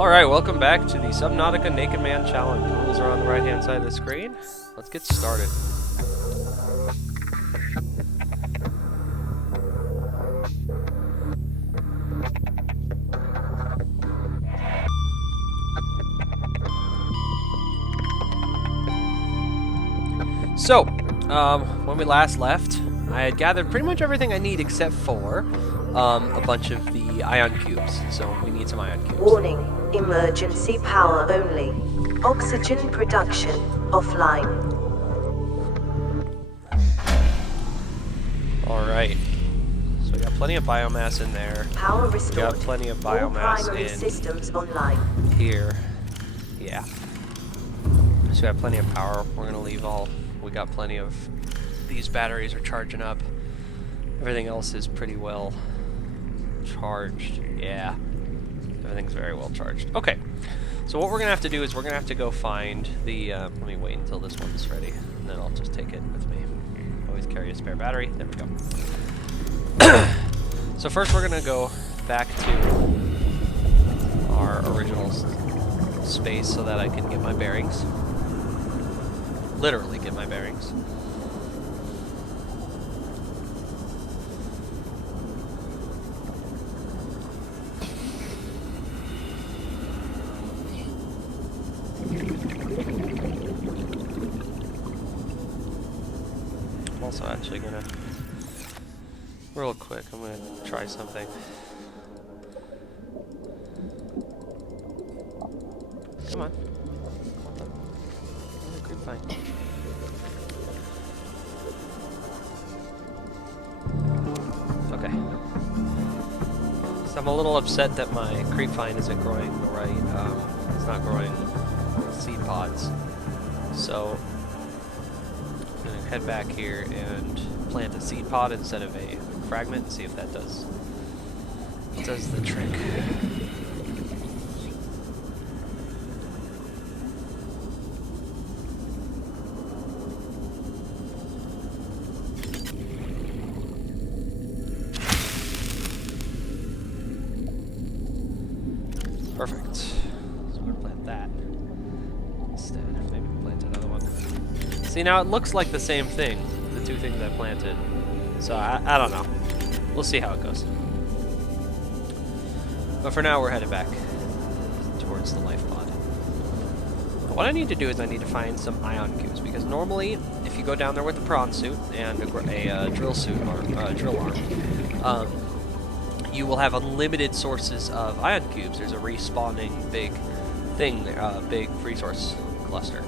Alright, welcome back to the Subnautica Naked Man Challenge. The rules are on the right-hand side of the screen. Let's get started. So, when we last left, I had gathered pretty much everything I need except for a bunch of the ion cubes. So we need some ion cubes. Warning, emergency power only. Oxygen production offline. Alright. So we got plenty of biomass in there. Power We restored. got plenty of All biomass primary in systems online. here. Yeah. So we have plenty of power. We're gonna leave all. We got plenty of. These batteries are charging up. Everything else is pretty well charged. Yeah. Everything's very well charged. Okay. So what we're gonna have to do is we're gonna have to go find the. Let me wait until this one's ready, and then I'll just take it with me. Always carry a spare battery. There we go. So first we're gonna go back to our original space so that I can get my bearings. Literally get my bearings. I'm also actually gonna, real quick, I'm gonna try something. Come on. Fine. Okay. So I'm a little upset that my creepvine isn't growing the right, it's not growing seed pods. So I'm gonna head back here and plant a seed pod instead of a fragment and see if that does the trick. Perfect. So we're gonna plant that instead. Maybe plant another one. See, now it looks like the same thing, the two things I planted. So I don't know. We'll see how it goes. But for now, we're headed back towards the life pod. What I need to do is I need to find some ion cubes, because normally, if you go down there with a prawn suit and a drill suit or drill arm, you will have unlimited sources of ion cubes. There's a respawning big thing there, big resource cluster.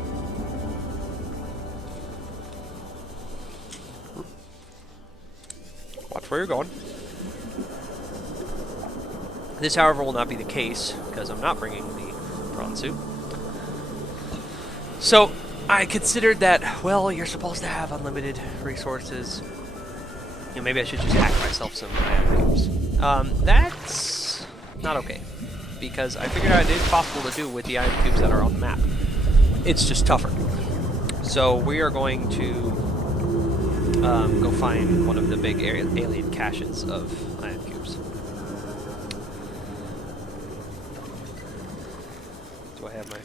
Watch where you're going. This, however, will not be the case because I'm not bringing the prawn suit. So I considered that, well, you're supposed to have unlimited resources. You know, maybe I should just hack myself some ion cubes. That's not okay, because I figured out it is possible to do with the ion cubes that are on the map. It's just tougher. So we are going to go find one of the big alien caches of ion cubes. Do I have my...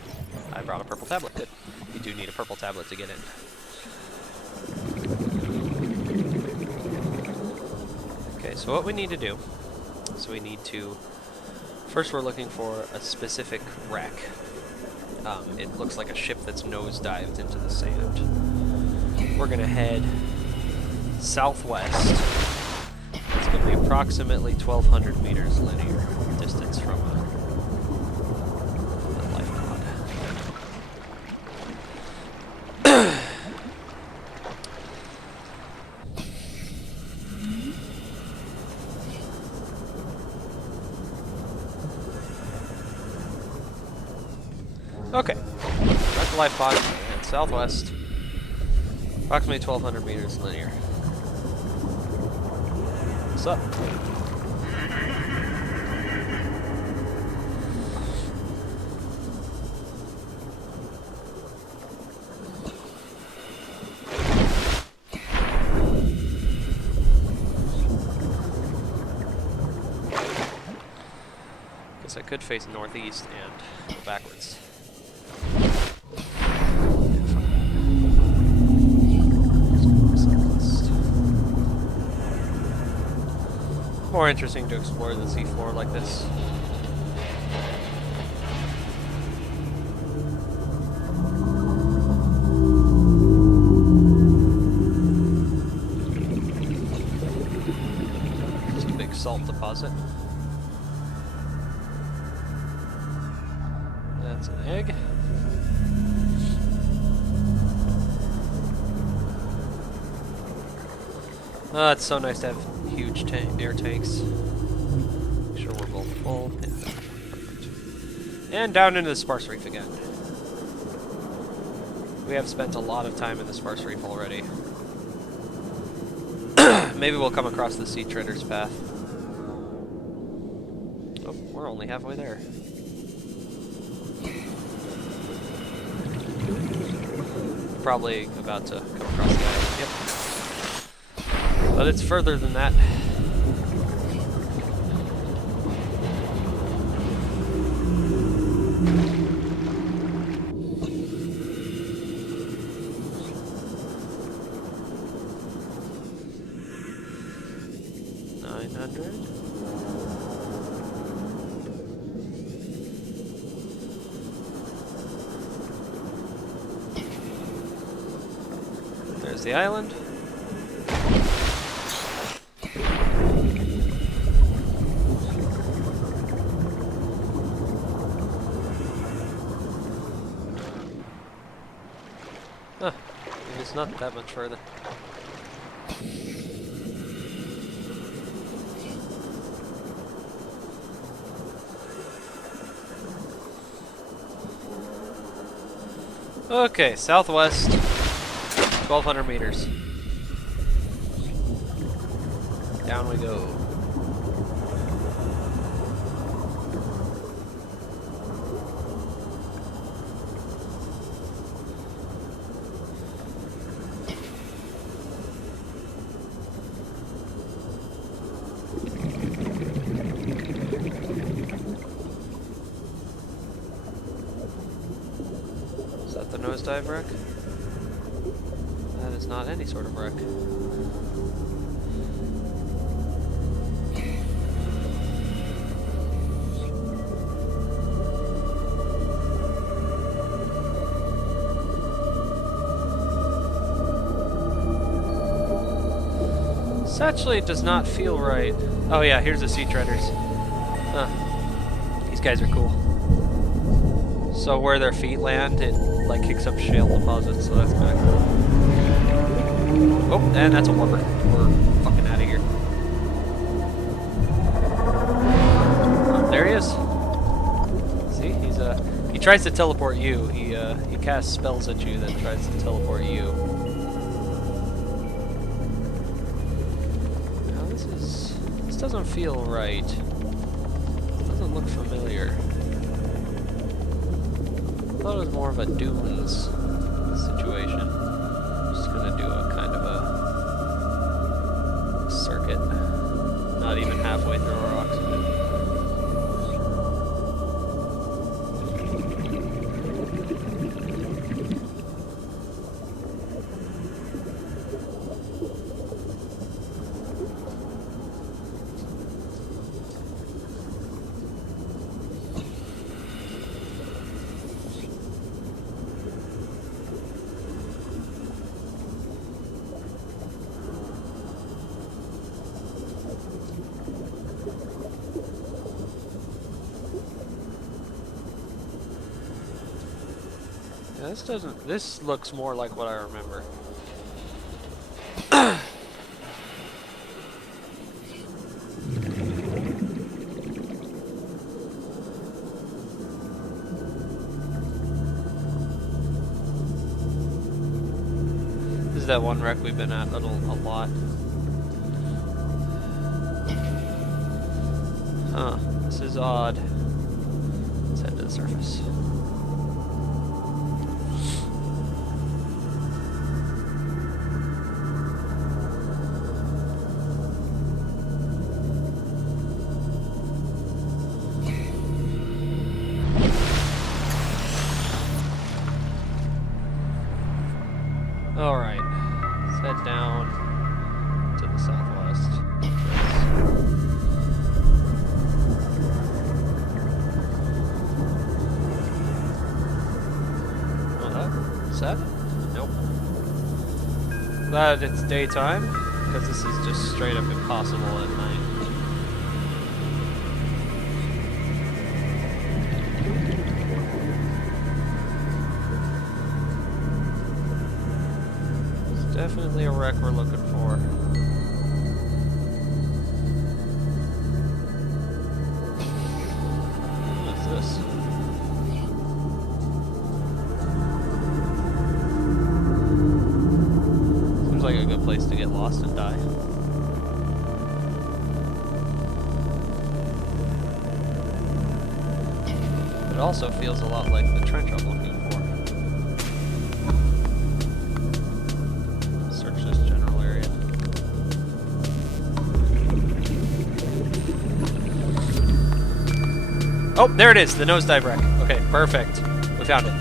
I brought a purple tablet. Good. You do need a purple tablet to get in. Okay, so what we need to do... So we need to... First we're looking for a specific wreck. It looks like a ship that's nosedived into the sand. We're going to head southwest. It's going to be approximately 1,200 meters linear distance from the life pod. Okay, that's the life pod, and southwest, approximately 1,200 meters linear. What's up? I could face northeast and go backwards. More interesting to explore the seafloor like this. It's a big salt deposit. That's an egg. Oh, it's so nice to have huge air tanks. Make sure we're both full. Yeah, perfect. And down into the sparse reef again. We have spent a lot of time in the sparse reef already. Maybe we'll come across the sea treader's path. Oh, we're only halfway there. Probably about to come across the island. Yep. But it's further than that. There's the island. Huh, it's not that much further. Okay, southwest, 1,200 meters. Down we go. Is that the nosedive wreck? That is not any sort of wreck. This actually does not feel right. Oh yeah, here's the sea treaders. Huh. These guys are cool. So where their feet land, it like kicks up shale deposits, so that's kind of cool. Oh, and that's a warper. We're fucking out of here. Oh, there he is. See, he tries to teleport you. He casts spells at you that tries to teleport you. Now this doesn't feel right. It doesn't look familiar. I thought it was more of a dunes situation. I'm just gonna do a kind of a circuit. Not even halfway through our oxygen. Yeah, this looks more like what I remember. This is that one wreck we've been at a lot. Huh, this is odd. Let's head to the surface. glad it's daytime, because this is just straight up impossible at night. It's definitely a wreck we're looking for. What's this? Seems like a good place to get lost and die. It also feels a lot like the trench I'm looking for. Search this general area. Oh, there it is, the nosedive wreck. Okay, perfect. We found it.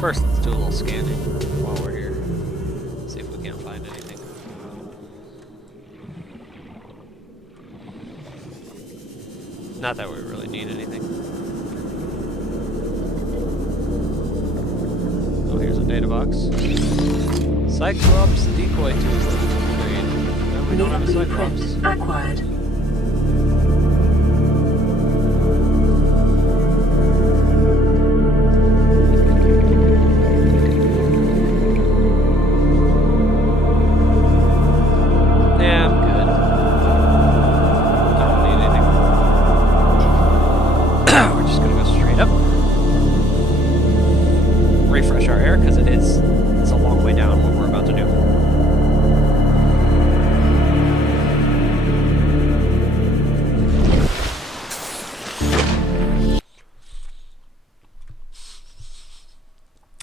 First, let's do a little scanning while we're here. See if we can't find anything. Not that we really need anything. Oh, here's a data box. Cyclops decoy tube. Great. No, we don't have a Cyclops. Acquired. Yeah, I'm good. I don't need anything. We're just gonna go straight up. Refresh our air, because it's a long way down what we're about to do.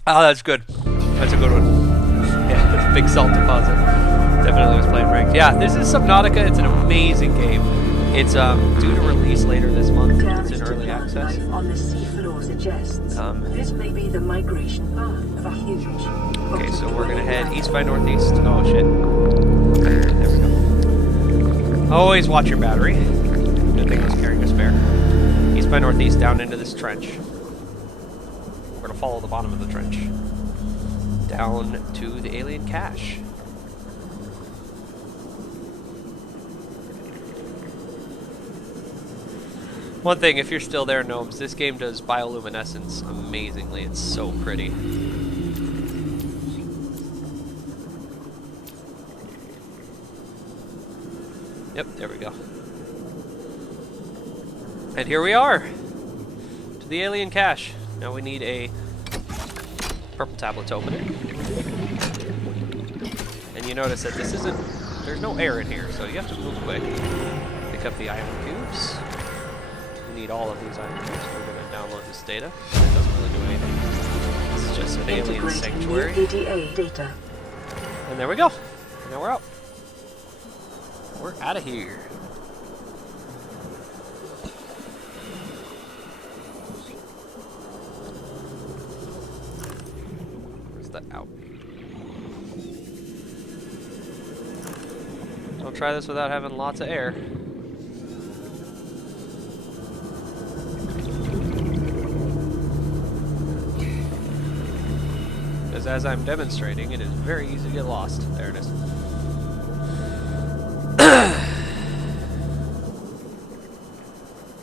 Oh, that's good. That's a good one. Yeah, that's a big salt deposit. Definitely was playing ranked. Yeah, this is Subnautica. It's an amazing game. It's due to release later this month. It's in early access. On the seafloor suggests this may be the migration path of a huge. Okay, so we're gonna head east by northeast. Oh shit. There we go. Always watch your battery. Good thing I was carrying a spare. East by northeast down into this trench. We're gonna follow the bottom of the trench. Down to the alien cache. One thing, if you're still there, gnomes, this game does bioluminescence amazingly. It's so pretty. Yep, there we go. And here we are! To the alien cache. Now we need a purple tablet to open it. And you notice that this isn't... there's no air in here, so you have to move quick. Pick up the iron cubes. We need all of these iron cubes. We're going to download this data. It doesn't really do anything. This is just an alien sanctuary. EDA data. And there we go. And now we're out. We're out of here. Where's the out? Don't try this without having lots of air. Because as I'm demonstrating, it is very easy to get lost. There it is.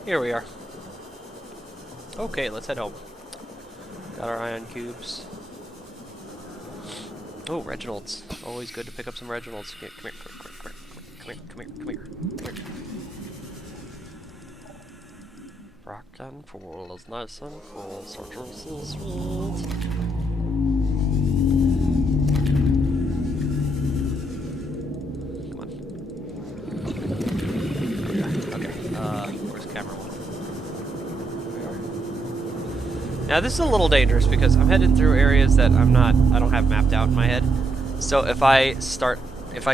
Here we are. Okay, let's head home. Got our ion cubes. Oh, Reginald's. Always good to pick up some Reginald's. Come here, come here. Rock and roll is nice and cool, so sweet. Come on. Okay, where's camera one? There we are. Now this is a little dangerous because I'm headed through areas that I don't have mapped out in my head. So if I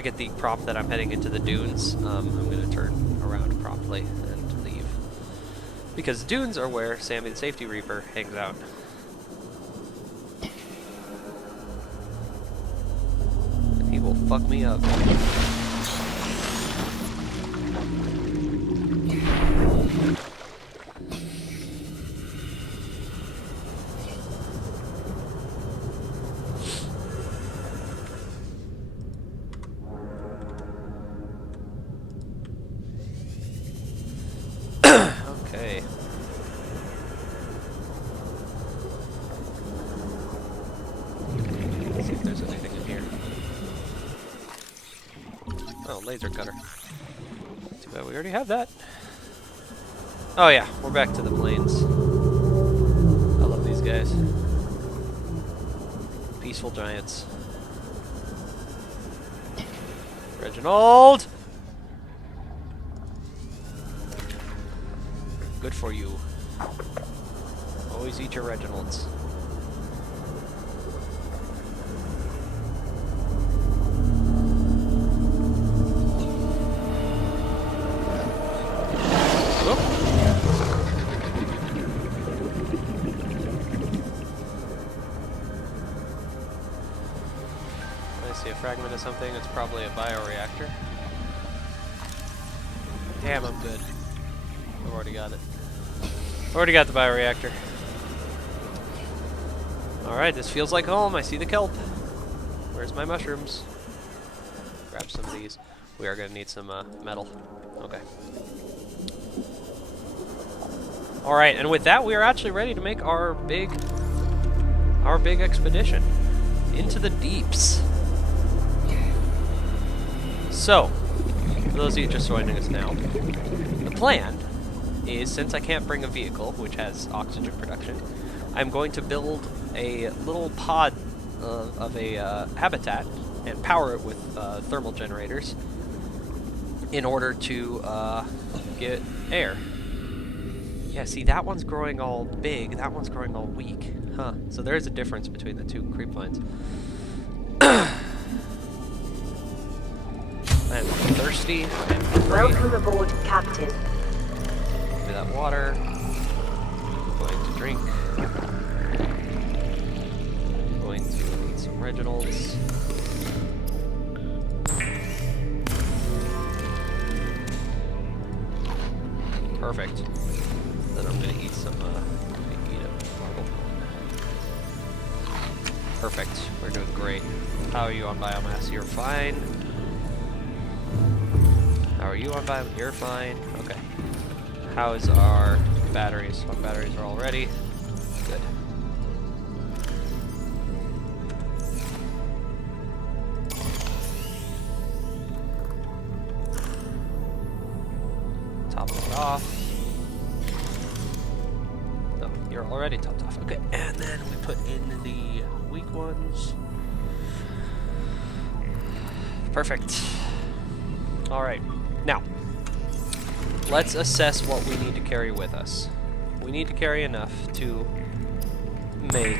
get the prompt that I'm heading into the dunes, I'm gonna turn around promptly and leave. Because dunes are where Sammy the Safety Reaper hangs out. And he will fuck me up. laser cutter. Too bad we already have that. Oh yeah, we're back to the plains. I love these guys. Peaceful giants. Reginald! Good for you. Always eat your Reginalds. I see a fragment of something. It's probably a bioreactor. Damn, I'm good. I've already got it. Already got the bioreactor. Alright, this feels like home. I see the kelp. Where's my mushrooms? Grab some of these. We are going to need some metal. Okay. Alright, and with that, we are actually ready to make our big expedition into the deeps. So, for those of you just joining us now, the plan is, since I can't bring a vehicle which has oxygen production, I'm going to build a little pod of a habitat and power it with thermal generators in order to get air. Yeah, see, that one's growing all big, that one's growing all weak. Huh, so there is a difference between the two creep vines. I'm thirsty. I'm hungry. Welcome aboard, Captain. Give me that water. I'm going to drink. I'm going to eat some Reginalds. Perfect. Then I'm going to eat some, eat a marble. Perfect. We're doing great. How are you on biomass? You're fine. How are you on biomass? You're fine. Okay. How's our batteries? Our batteries are all ready. Good. Top it off. No, you're already topped off. Okay, and then we put in the weak ones. Perfect. All right. Now, let's assess what we need to carry with us. We need to carry enough to make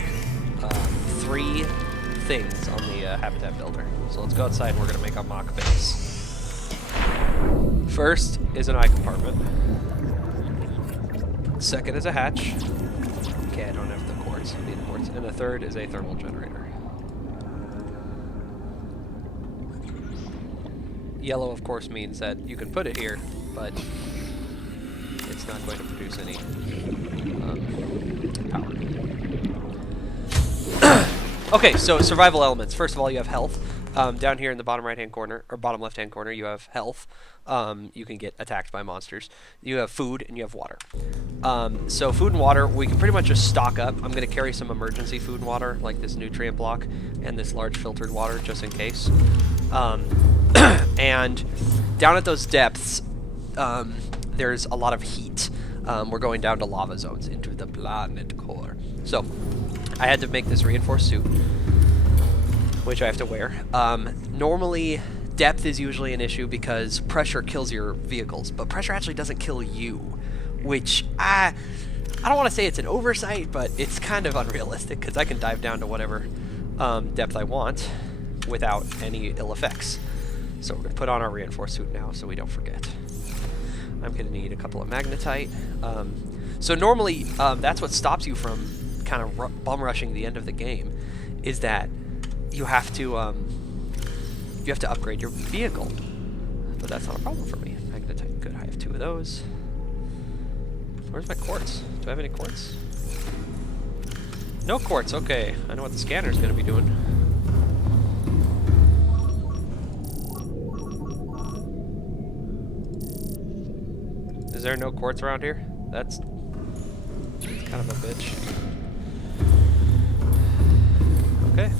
3 things on the habitat builder. So let's go outside and we're going to make a mock base. First is an eye compartment. Second is a hatch. Okay, I don't have the quartz. I need the quartz. And the third is a thermal generator. Yellow, of course, means that you can put it here, but it's not going to produce any power. Okay, so survival elements. First of all, you have health. Down here in the bottom right-hand corner, or bottom left-hand corner, you have health. You can get attacked by monsters. You have food, and you have water. So food and water, we can pretty much just stock up. I'm going to carry some emergency food and water, like this nutrient block, and this large filtered water, just in case. And down at those depths, there's a lot of heat. We're going down to lava zones, into the planet core. So, I had to make this reinforced suit, which I have to wear. Normally, depth is usually an issue because pressure kills your vehicles, but pressure actually doesn't kill you, which I don't want to say it's an oversight, but it's kind of unrealistic because I can dive down to whatever depth I want without any ill effects. So we're going to put on our reinforced suit now so we don't forget. I'm going to need a couple of magnetite. So normally, that's what stops you from kind of bum rushing the end of the game, is that you have to upgrade your vehicle. But that's not a problem for me. Magnetite, good. I have 2 of those. Where's my quartz? Do I have any quartz? No quartz. Okay, I know what the scanner's going to be doing. Is there no quartz around here? That's kind of a bitch. Okay.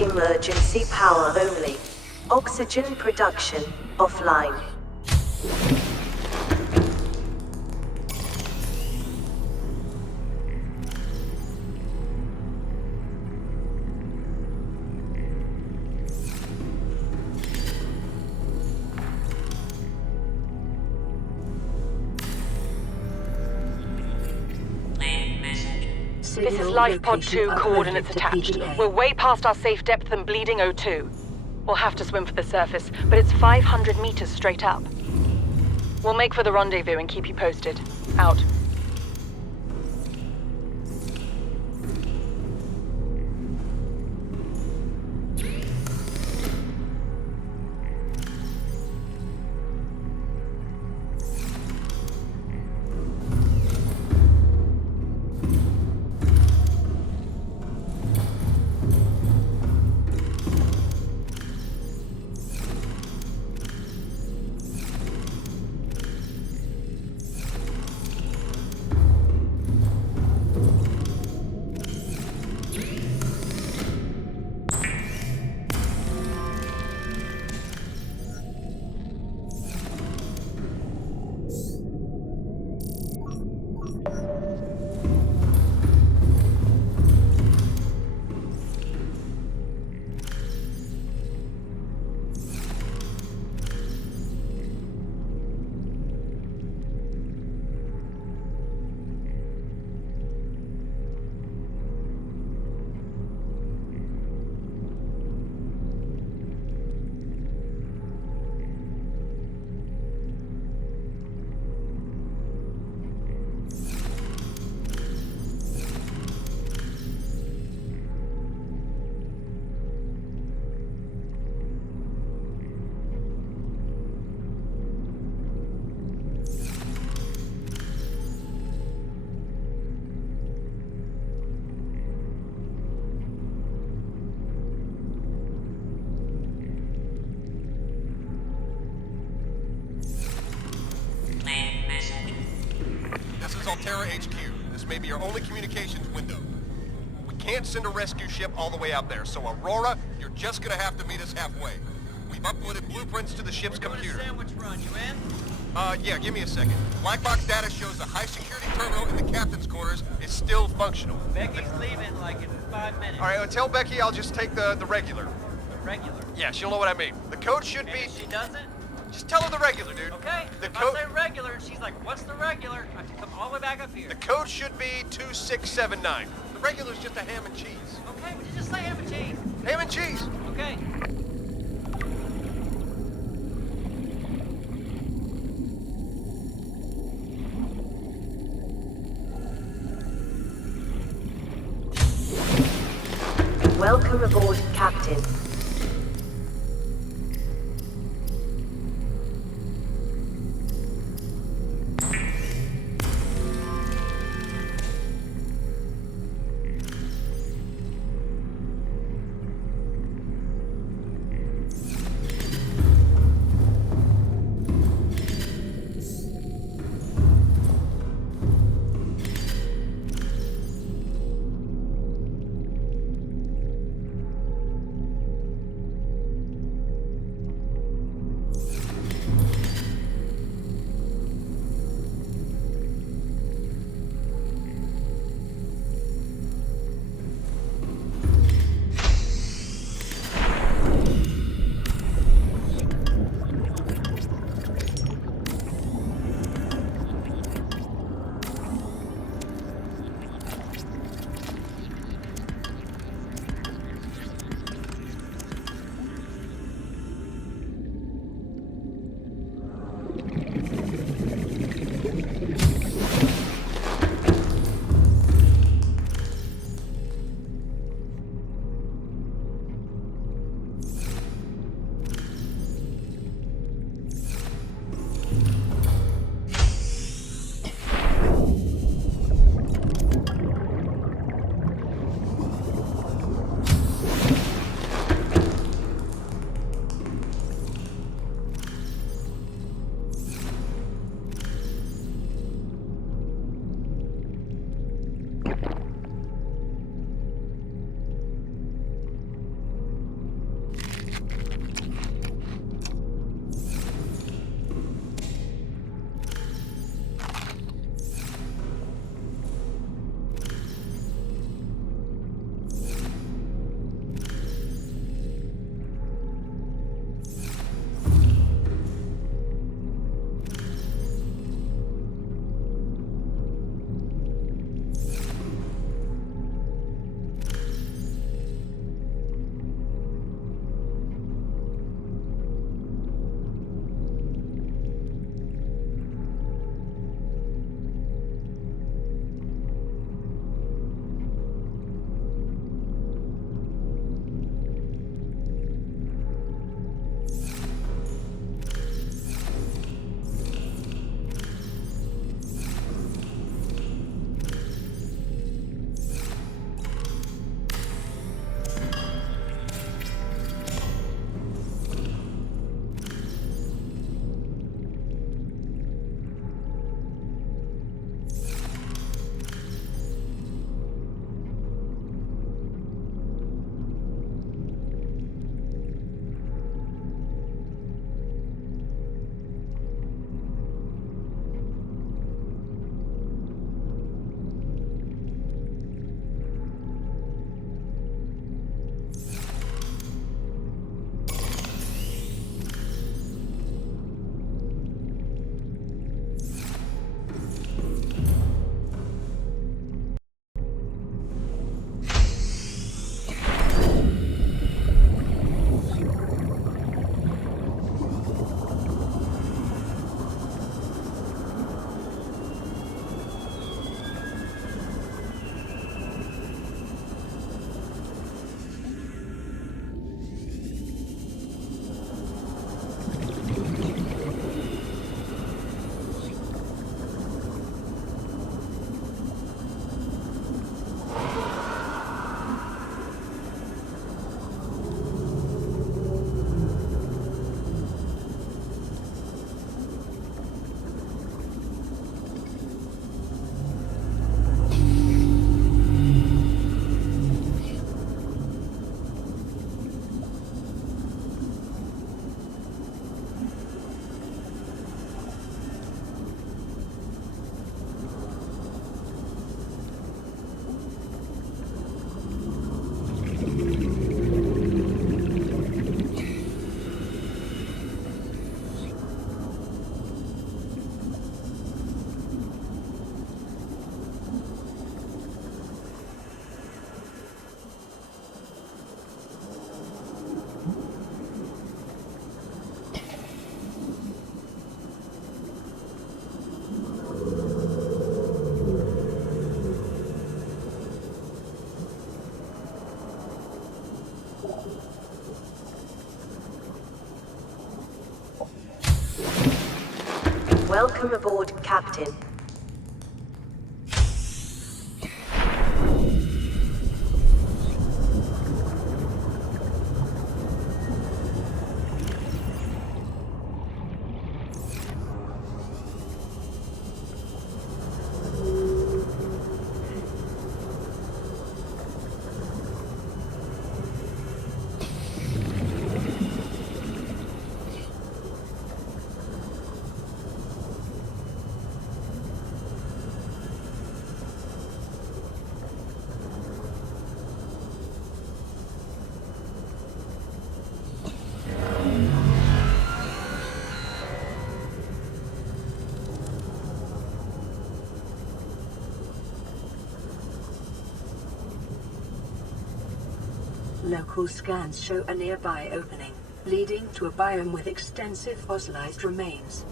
Emergency power only. Oxygen production offline. signal This is Life Pod location 2, coordinates uploaded to attached. PDA. We're way past our safe depth and bleeding O2. We'll have to swim for the surface, but it's 500 meters straight up. We'll make for the rendezvous and keep you posted. Out. This is Altera HQ. This may be your only communications window. We can't send a rescue ship all the way out there, so Aurora, you're just gonna have to meet us halfway. We've uploaded blueprints to the ship's computer. Sandwich run, you in? Yeah, give me a second. Black box data shows the high security terminal in the captain's quarters is still functional. Becky's leaving like in 5 minutes. All right, tell Becky I'll just take the regular. The regular. Yeah, she'll know what I mean. The code should And be... if she doesn't, Just tell her the regular, dude. okay. The If code... I say regular and she's like, what's the regular? I have to come all the way back up here. The code should be 2679. The regular's just a ham and cheese. Okay, would you just say ham and cheese? Ham and cheese! Okay. Welcome aboard, Captain. Welcome aboard, Captain. Local scans show a nearby opening, leading to a biome with extensive fossilized remains.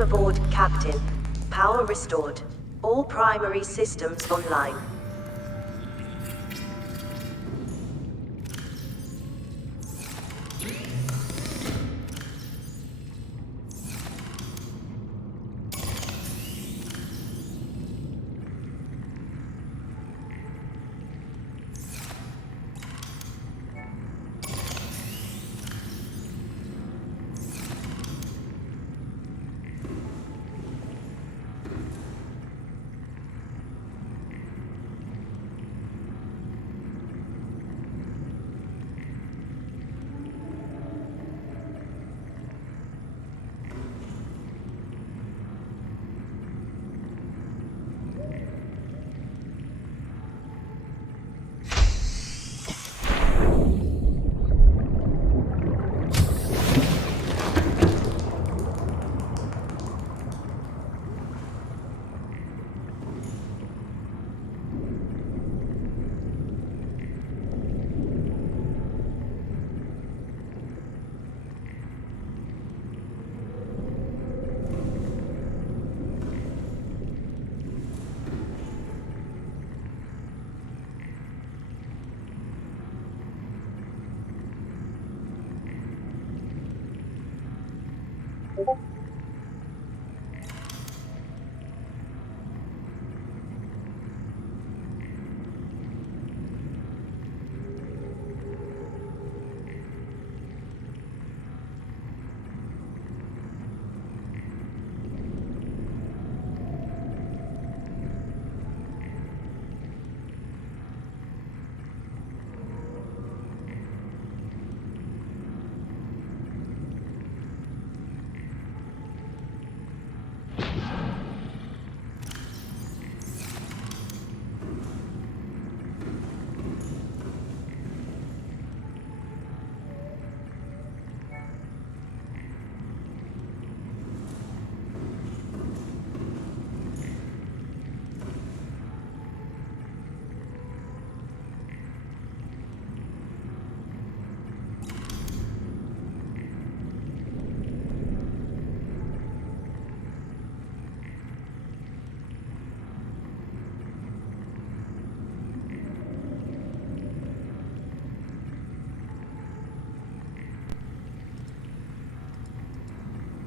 Welcome aboard, Captain. Power restored. All primary systems online.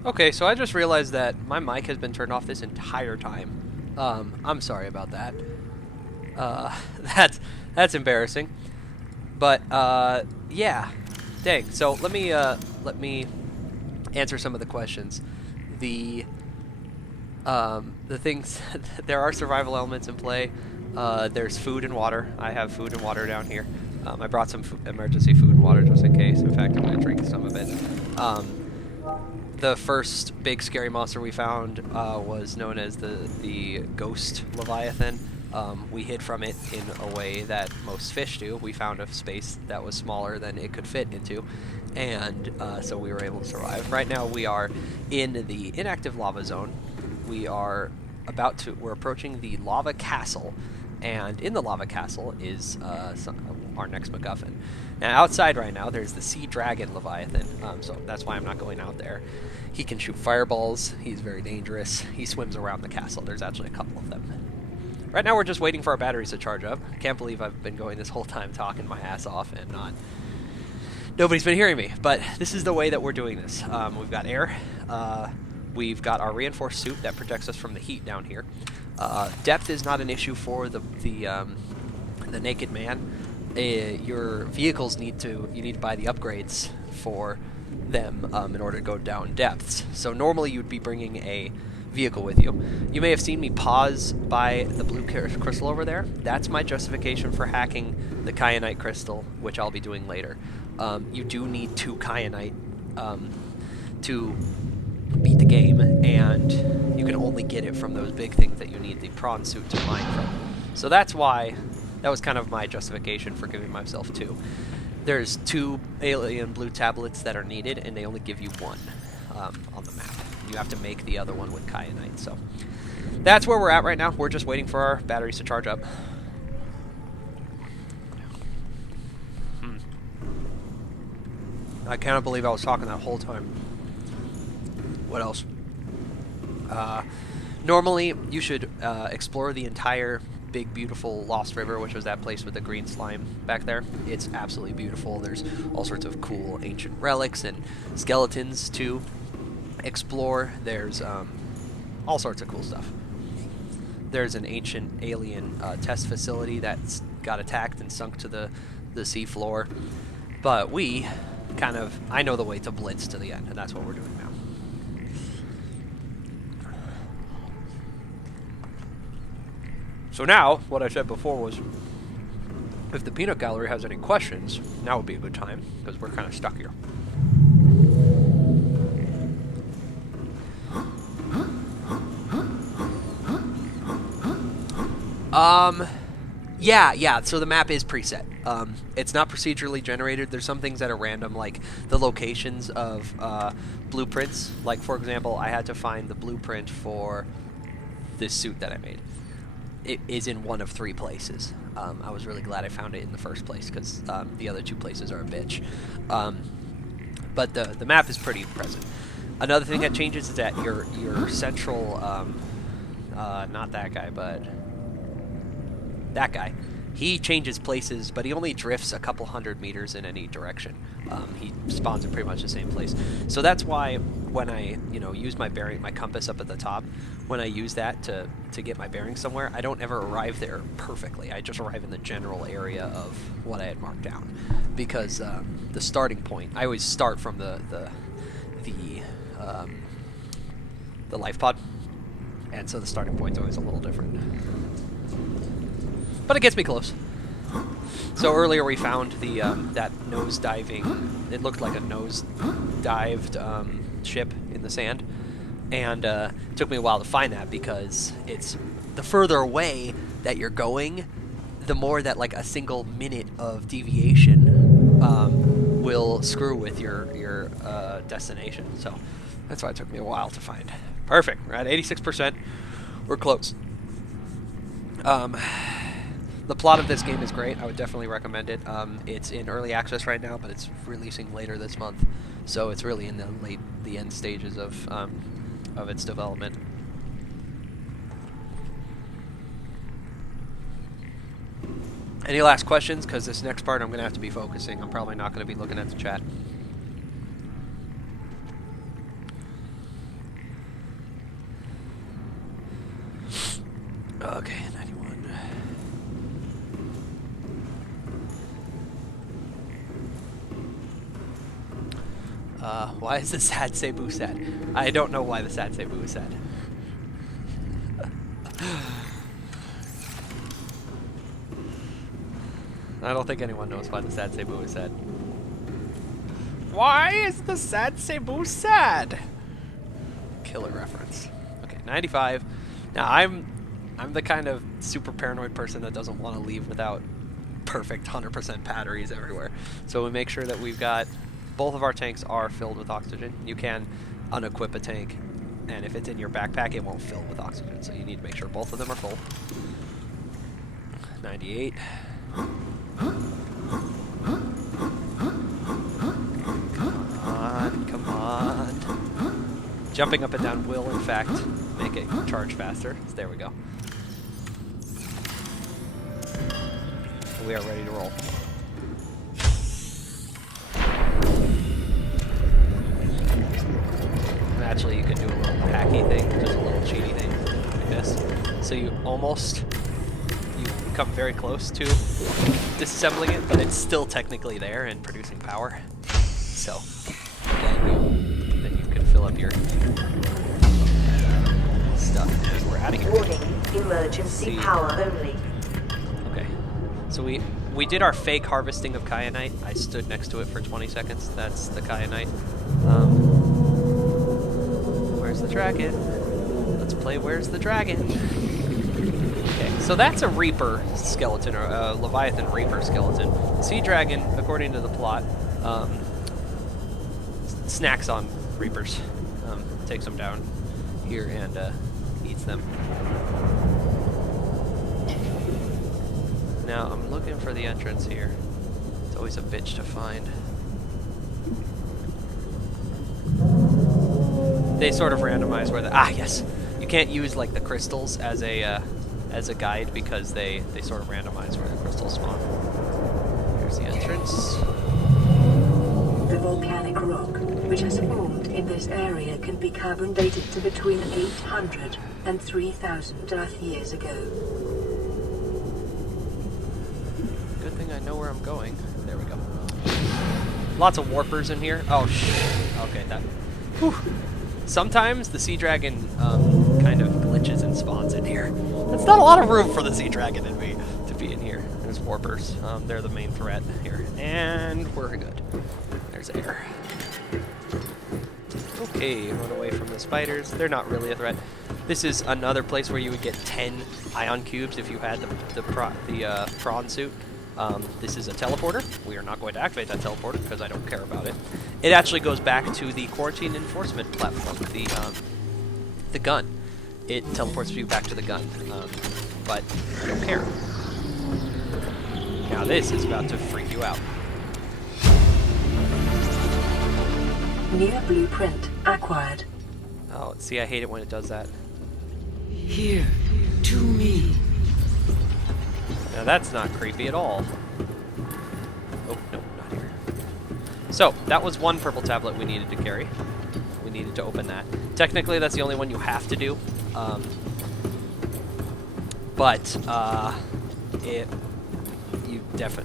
Okay, so I just realized that my mic has been turned off this entire time. I'm sorry about that. That's embarrassing. But yeah, dang. So let me answer some of the questions. The things there are survival elements in play. There's food and water. I have food and water down here. I brought some emergency food and water just in case. In fact, I'm going to drink some of it. The first big scary monster we found was known as the ghost leviathan. We hid from it in a way that most fish do. We found a space that was smaller than it could fit into, and so we were able to survive. Right now we are in the inactive lava zone. We're approaching the lava castle, and in the lava castle is our next MacGuffin. Now outside right now there's the sea dragon leviathan, so that's why I'm not going out there. He can shoot fireballs, he's very dangerous, he swims around the castle, there's actually a couple of them. Right now we're just waiting for our batteries to charge up. Can't believe I've been going this whole time talking my ass off and nobody's been hearing me, but this is the way that we're doing this. We've got air, we've got our reinforced suit that protects us from the heat down here. Depth is not an issue for the naked man. Your vehicles you need to buy the upgrades for them in order to go down depths. So normally you'd be bringing a vehicle with you. You may have seen me pause by the blue crystal over there. That's my justification for hacking the kyanite crystal, which I'll be doing later. You do need 2 kyanite to beat the game, and you can only get it from those big things that you need the prawn suit to mine from. So that's why, that was kind of my justification for giving myself 2. There's 2 alien blue tablets that are needed, and they only give you 1 on the map. You have to make the other one with kyanite, so that's where we're at right now. We're just waiting for our batteries to charge up. I cannot believe I was talking that whole time. What else? Normally, you should explore the entire big, beautiful Lost River, which was that place with the green slime back there. It's absolutely beautiful. There's all sorts of cool ancient relics and skeletons to explore. There's all sorts of cool stuff. There's an ancient alien test facility that's got attacked and sunk to the seafloor. But we kind of, I know the way to blitz to the end, and that's what we're doing now. So now, what I said before was, if the peanut gallery has any questions, now would be a good time, because we're kind of stuck here. Yeah, so the map is preset. It's not procedurally generated. There's some things that are random, like the locations of blueprints. Like, for example, I had to find the blueprint for this suit that I made. It is in one of 3 places. I was really glad I found it in the first place, because the other 2 places are a bitch. But the map is pretty present. Another thing that changes is that your central, not that guy, but that guy, he changes places, but he only drifts a couple 100 meters in any direction. He spawns in pretty much the same place. So that's why when I, use my bearing, my compass up at the top, when I use that to get my bearings somewhere, I don't ever arrive there perfectly. I just arrive in the general area of what I had marked down. Because the starting point, I always start from the life pod, and so the starting point's always a little different. But it gets me close. So earlier we found the that nose diving. It looked like a nose dived ship in the sand, and it took me a while to find that, because it's the further away that you're going, the more that like a single minute of deviation will screw with your destination. So that's why it took me a while to find. Perfect. We're at 86%. We're close. The plot of this game is great. I would definitely recommend it. It's in early access right now, but it's releasing later this month, so it's really in the end stages of its development. Any last questions? Because this next part I'm going to have to be focusing. I'm probably not going to be looking at the chat. Okay, 91. Why is the sad Cebu sad? I don't know why the sad Cebu is sad. I don't think anyone knows why the sad Cebu is sad. Why is the sad Cebu sad? Killer reference. Okay, 95. Now I'm the kind of super paranoid person that doesn't want to leave without perfect 100% batteries everywhere. So we make sure that we've got both of our tanks are filled with oxygen. You can unequip a tank, and if it's in your backpack, it won't fill with oxygen. So you need to make sure both of them are full. 98. Come on. Jumping up and down will, in fact, make it charge faster. So there we go. We are ready to roll. Actually, you can do a little hacky thing, just a little cheaty thing, like this. So you come very close to disassembling it, but it's still technically there and producing power. So then you can fill up your stuff. We're out of here. Warning, emergency power only. Okay, so we did our fake harvesting of kyanite. I stood next to it for 20 seconds. That's the kyanite. Where's the dragon? Let's play Where's the Dragon? Okay, so that's a Reaper skeleton, or a Leviathan Reaper skeleton. Sea Dragon, according to the plot, snacks on Reapers. Takes them down here and eats them. Now, I'm looking for the entrance here. It's always a bitch to find. They sort of randomize where the... Ah, yes! You can't use like the crystals as a guide because they sort of randomize where the crystals spawn. Here's the entrance. The volcanic rock, which has formed in this area, can be carbon dated to between 800 and 3,000 Earth years ago. Good thing I know where I'm going. There we go. Lots of warpers in here. Oh, okay, that... Whew. Sometimes the Sea Dragon kind of glitches and spawns in here. That's not a lot of room for the Sea Dragon to be in here. There's warpers. They're the main threat here. And we're good. There's air. Okay, run away from the spiders. They're not really a threat. This is another place where you would get 10 ion cubes if you had the prawn suit. This is a teleporter. We are not going to activate that teleporter because I don't care about it. It actually goes back to the quarantine enforcement platform, the gun. It teleports you back to the gun, but I don't care. Now this is about to freak you out. New blueprint acquired. Oh, see, I hate it when it does that. Here, to me. Now that's not creepy at all. Oh, no, not here. So, that was one purple tablet we needed to carry. We needed to open that. Technically, that's the only one you have to do.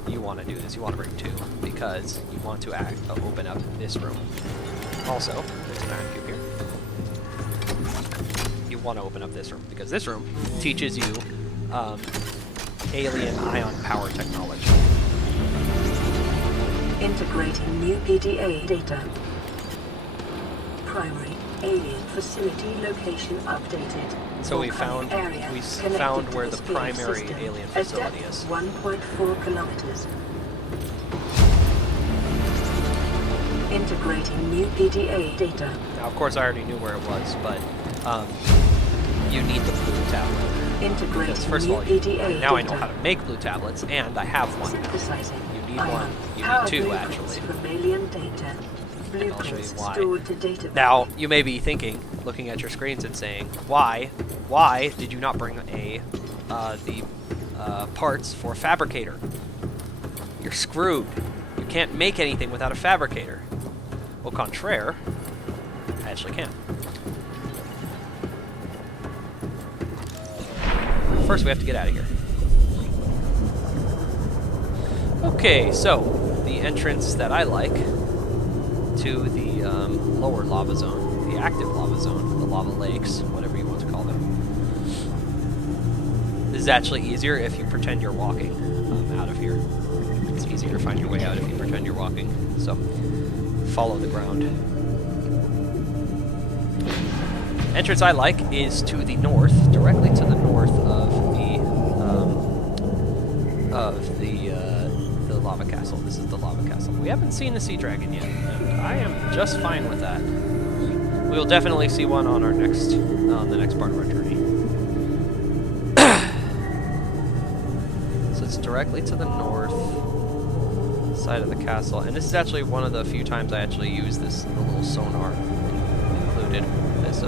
You want to do this. You want to bring 2 because you want to open up this room. Also, there's an iron cube here. You want to open up this room because this room teaches you alien ion power technology. Integrating new PDA data. Primary alien facility location updated. So we Volcanic found area we connected found to where the display primary system alien at facility depth is. 1.4 kilometers. Integrating new PDA data. Now, of course, I already knew where it was, but you need the blue tablet. Integrating Because first of new all, PDA now I data. know how to make blue tablets, and I have one. Synthesizing. You need Ion one. You power need 2, blueprints actually. From alien data. And I'll show you Blueprints why. stored to data. Now, you may be thinking, looking at your screens and saying, why did you not bring the parts for a fabricator? You're screwed. You can't make anything without a fabricator. Au contraire, I actually can. First, we have to get out of here. Okay, so the entrance that I like to the lower lava zone, the active lava zone, the lava lakes, whatever you want to call them. This is actually easier if you pretend you're walking out of here. It's easier to find your way out if you pretend you're walking. So, follow the ground. Entrance I like is to the north, directly to the north of the lava castle. This is the lava castle. We haven't seen the sea dragon yet, and I am just fine with that. We will definitely see one on the next part of our journey. So it's directly to the north side of the castle, and this is actually one of the few times I actually use the little sonar included. This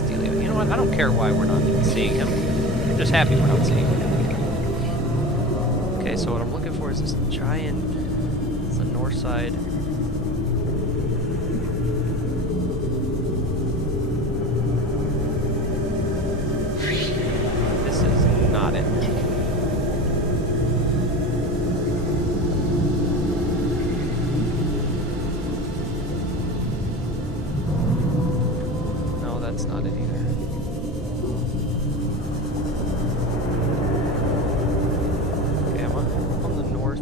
dealio. You know what? I don't care why we're not seeing him. I'm just happy we're not seeing him. Okay, so what I'm looking for is this giant. It's the north side. This is not it. No, that's not it either. Okay, I'm on the north.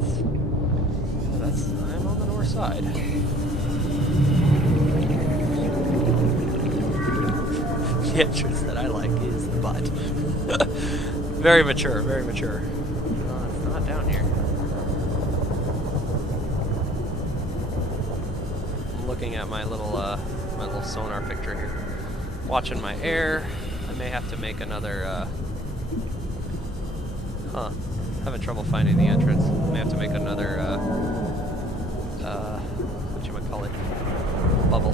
I'm on the north side. The entrance that I like is the butt. Very mature, very mature. It's not down here. I'm looking at my little sonar picture here. Watching my air. I may have to make another, having trouble finding the entrance. May have to make another, whatchamacallit, bubble.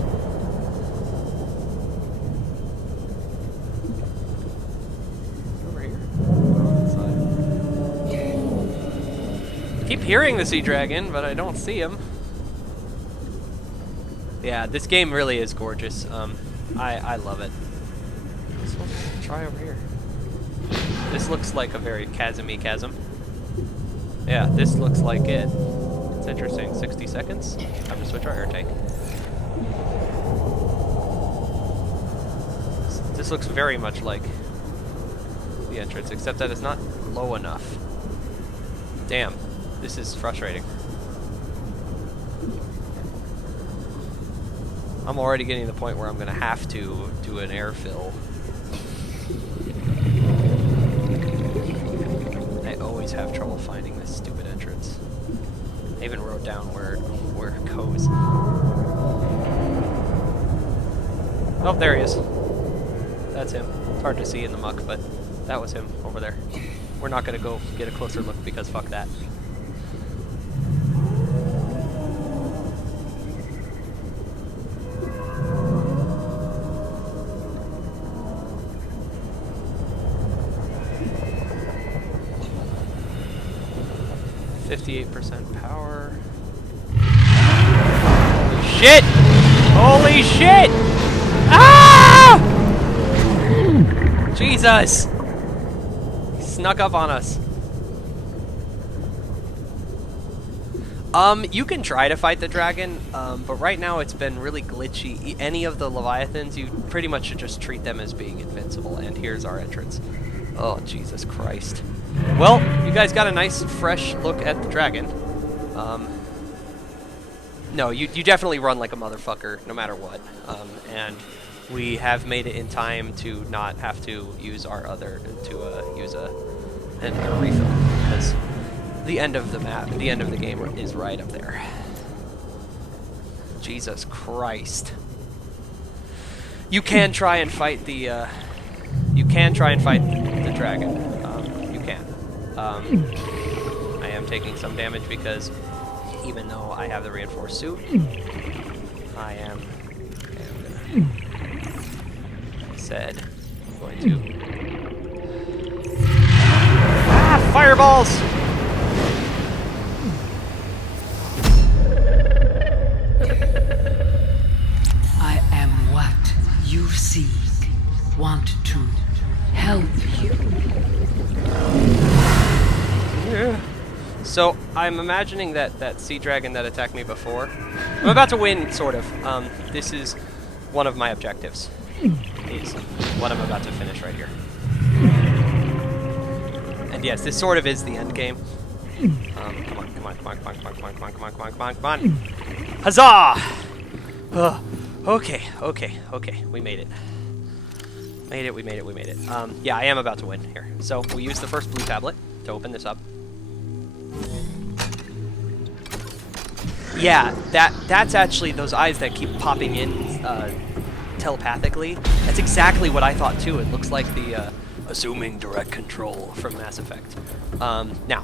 hearing the sea dragon, but I don't see him. Yeah, this game really is gorgeous. I love it. So let's try over here. This looks like a very chasm-y chasm. Yeah, this looks like it. It's interesting. 60 seconds. Time to switch our air tank. This looks very much like the entrance, except that it's not low enough. Damn, this is frustrating. I'm already getting to the point where I'm gonna have to do an air fill. I always have trouble finding this stupid entrance. I even wrote down where it goes. Oh, there he is. That's him. It's hard to see in the muck, but that was him over there. We're not gonna go get a closer look because fuck that. %power. Holy shit! Holy shit! Ah! Jesus! He snuck up on us. You can try to fight the dragon, but right now it's been really glitchy. Any of the Leviathans, you pretty much should just treat them as being invincible, and here's our entrance. Oh, Jesus Christ. Well, you guys got a nice, fresh look at the dragon. No, you definitely run like a motherfucker, no matter what. And we have made it in time to not have to use our other, use a refill, because the end of the map, the end of the game is right up there. Jesus Christ. You can try and fight the, the dragon. You can. I am taking some damage because even though I have the reinforced suit, I am going to... Ah! Fireballs! I am what you seek. Want to help you. Yeah. So, I'm imagining that sea dragon that attacked me before. I'm about to win, sort of. This is one of my objectives. Is what I'm about to finish right here. And yes, this sort of is the end game. Come on, come on, come on, come on, come on, come on, come on, come on, come on, come on, come on. Huzzah! Okay, we made it. We made it. Yeah, I am about to win here. So, we'll use the first blue tablet to open this up. Yeah, that's actually those eyes that keep popping in telepathically. That's exactly what I thought too. It looks like the assuming direct control from Mass Effect. Now,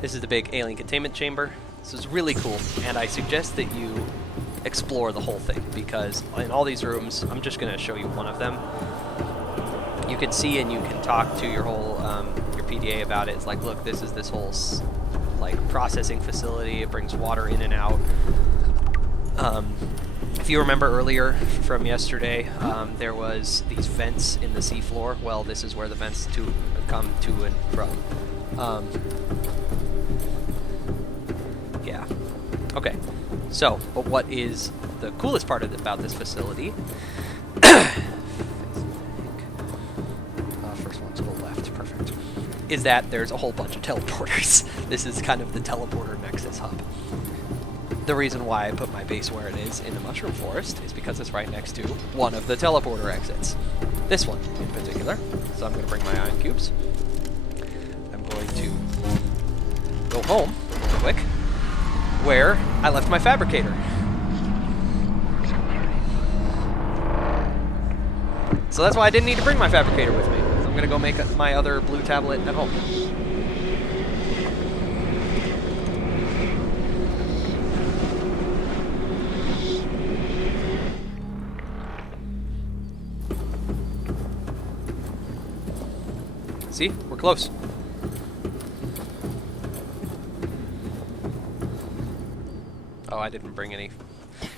this is the big alien containment chamber. This is really cool, and I suggest that you explore the whole thing, because in all these rooms, I'm just going to show you one of them. You can see and you can talk to your whole your PDA about it. It's like, look, this is this whole like processing facility. It brings water in and out. If you remember earlier from yesterday, there was these vents in the seafloor. Well, this is where the vents come to and from. Yeah. Okay. So, but what is the coolest part about this facility? First one to the left. Perfect. Is that there's a whole bunch of teleporters. This is kind of the teleporter nexus hub. The reason why I put my base where it is in the mushroom forest is because it's right next to one of the teleporter exits. This one in particular. So I'm going to bring my ion cubes. I'm going to go home real quick, where I left my fabricator. So that's why I didn't need to bring my fabricator with me. I'm going to go make my other blue tablet at home. See? We're close. I didn't bring any.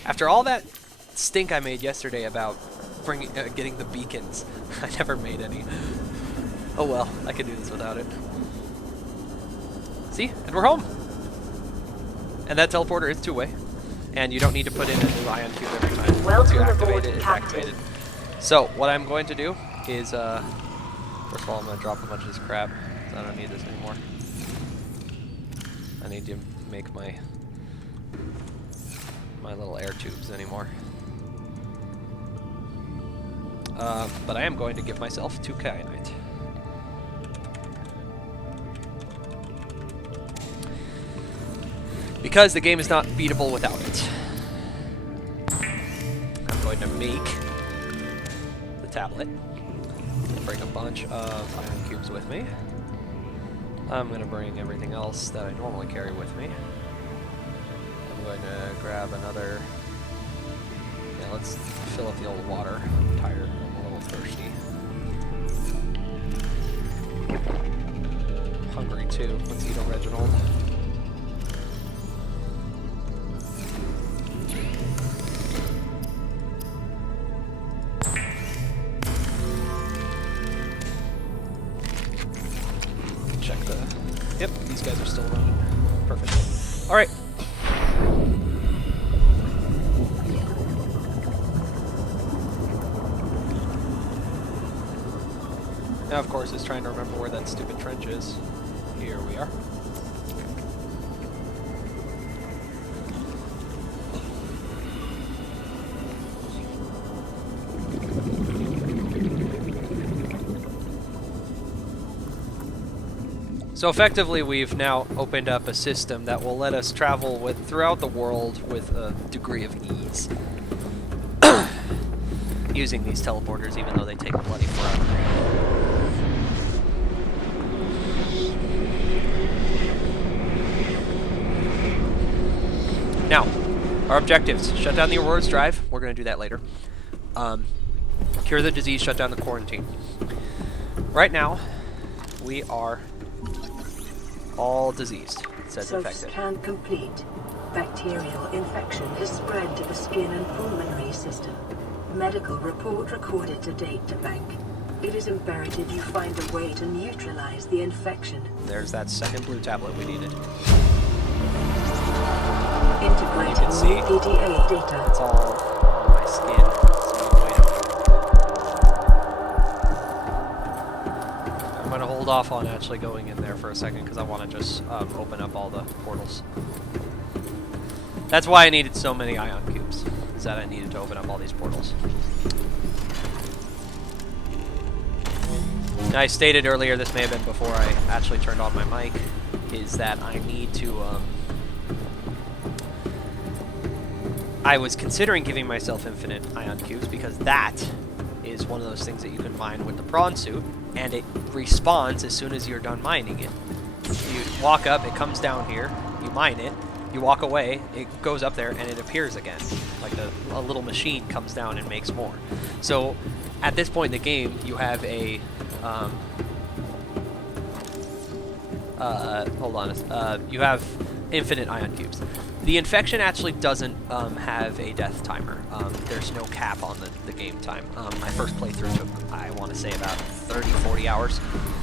After all that stink I made yesterday about getting the beacons, I never made any. Oh well, I can do this without it. See? And we're home! And that teleporter is two-way. And you don't need to put in a new ion cube every time. Welcome Once you activate aboard, it, it's Captain. activated. So, what I'm going to do is, first of all, I'm going to drop a bunch of this crap. So I don't need this anymore. I need to make my little air tubes anymore. But I am going to give myself 2 kyanite. Because the game is not beatable without it. I'm going to make the tablet. Bring a bunch of iron cubes with me. I'm going to bring everything else that I normally carry with me. I'm going to grab another... Yeah, let's fill up the old water. I'm tired. I'm a little thirsty. Hungry too. Let's eat a Reginald. Check the... Yep, these guys are still running. Perfect. Alright. Now, of course, it's trying to remember where that stupid trench is. Here we are. So effectively, we've now opened up a system that will let us travel throughout the world with a degree of ease. Using these teleporters, even though they take bloody forever. Now, our objectives. Shut down the Aurora's drive. We're going to do that later. Cure the disease, shut down the quarantine. Right now, we are all diseased. It says infected. Scan complete. Bacterial infection has spread to the skin and pulmonary system. Medical report recorded to data bank. It is imperative you find a way to neutralize the infection. There's that second blue tablet we needed. Integrating see, new PDA data. It's all on my skin. So I'm going to hold off on actually going in there for a second because I want to just open up all the portals. That's why I needed so many ion cubes, is that I needed to open up all these portals. Now, I stated earlier, this may have been before I actually turned on my mic, is that I need to, I was considering giving myself infinite ion cubes because that is one of those things that you can mine with the prawn suit, and it respawns as soon as you're done mining it. You walk up, it comes down here, you mine it, you walk away, it goes up there, and it appears again. Like a little machine comes down and makes more. So, at this point in the game, you have a, hold on, you have infinite ion cubes. The infection actually doesn't have a death timer. There's no cap on the game time. My first playthrough took, I want to say, about 30-40 hours,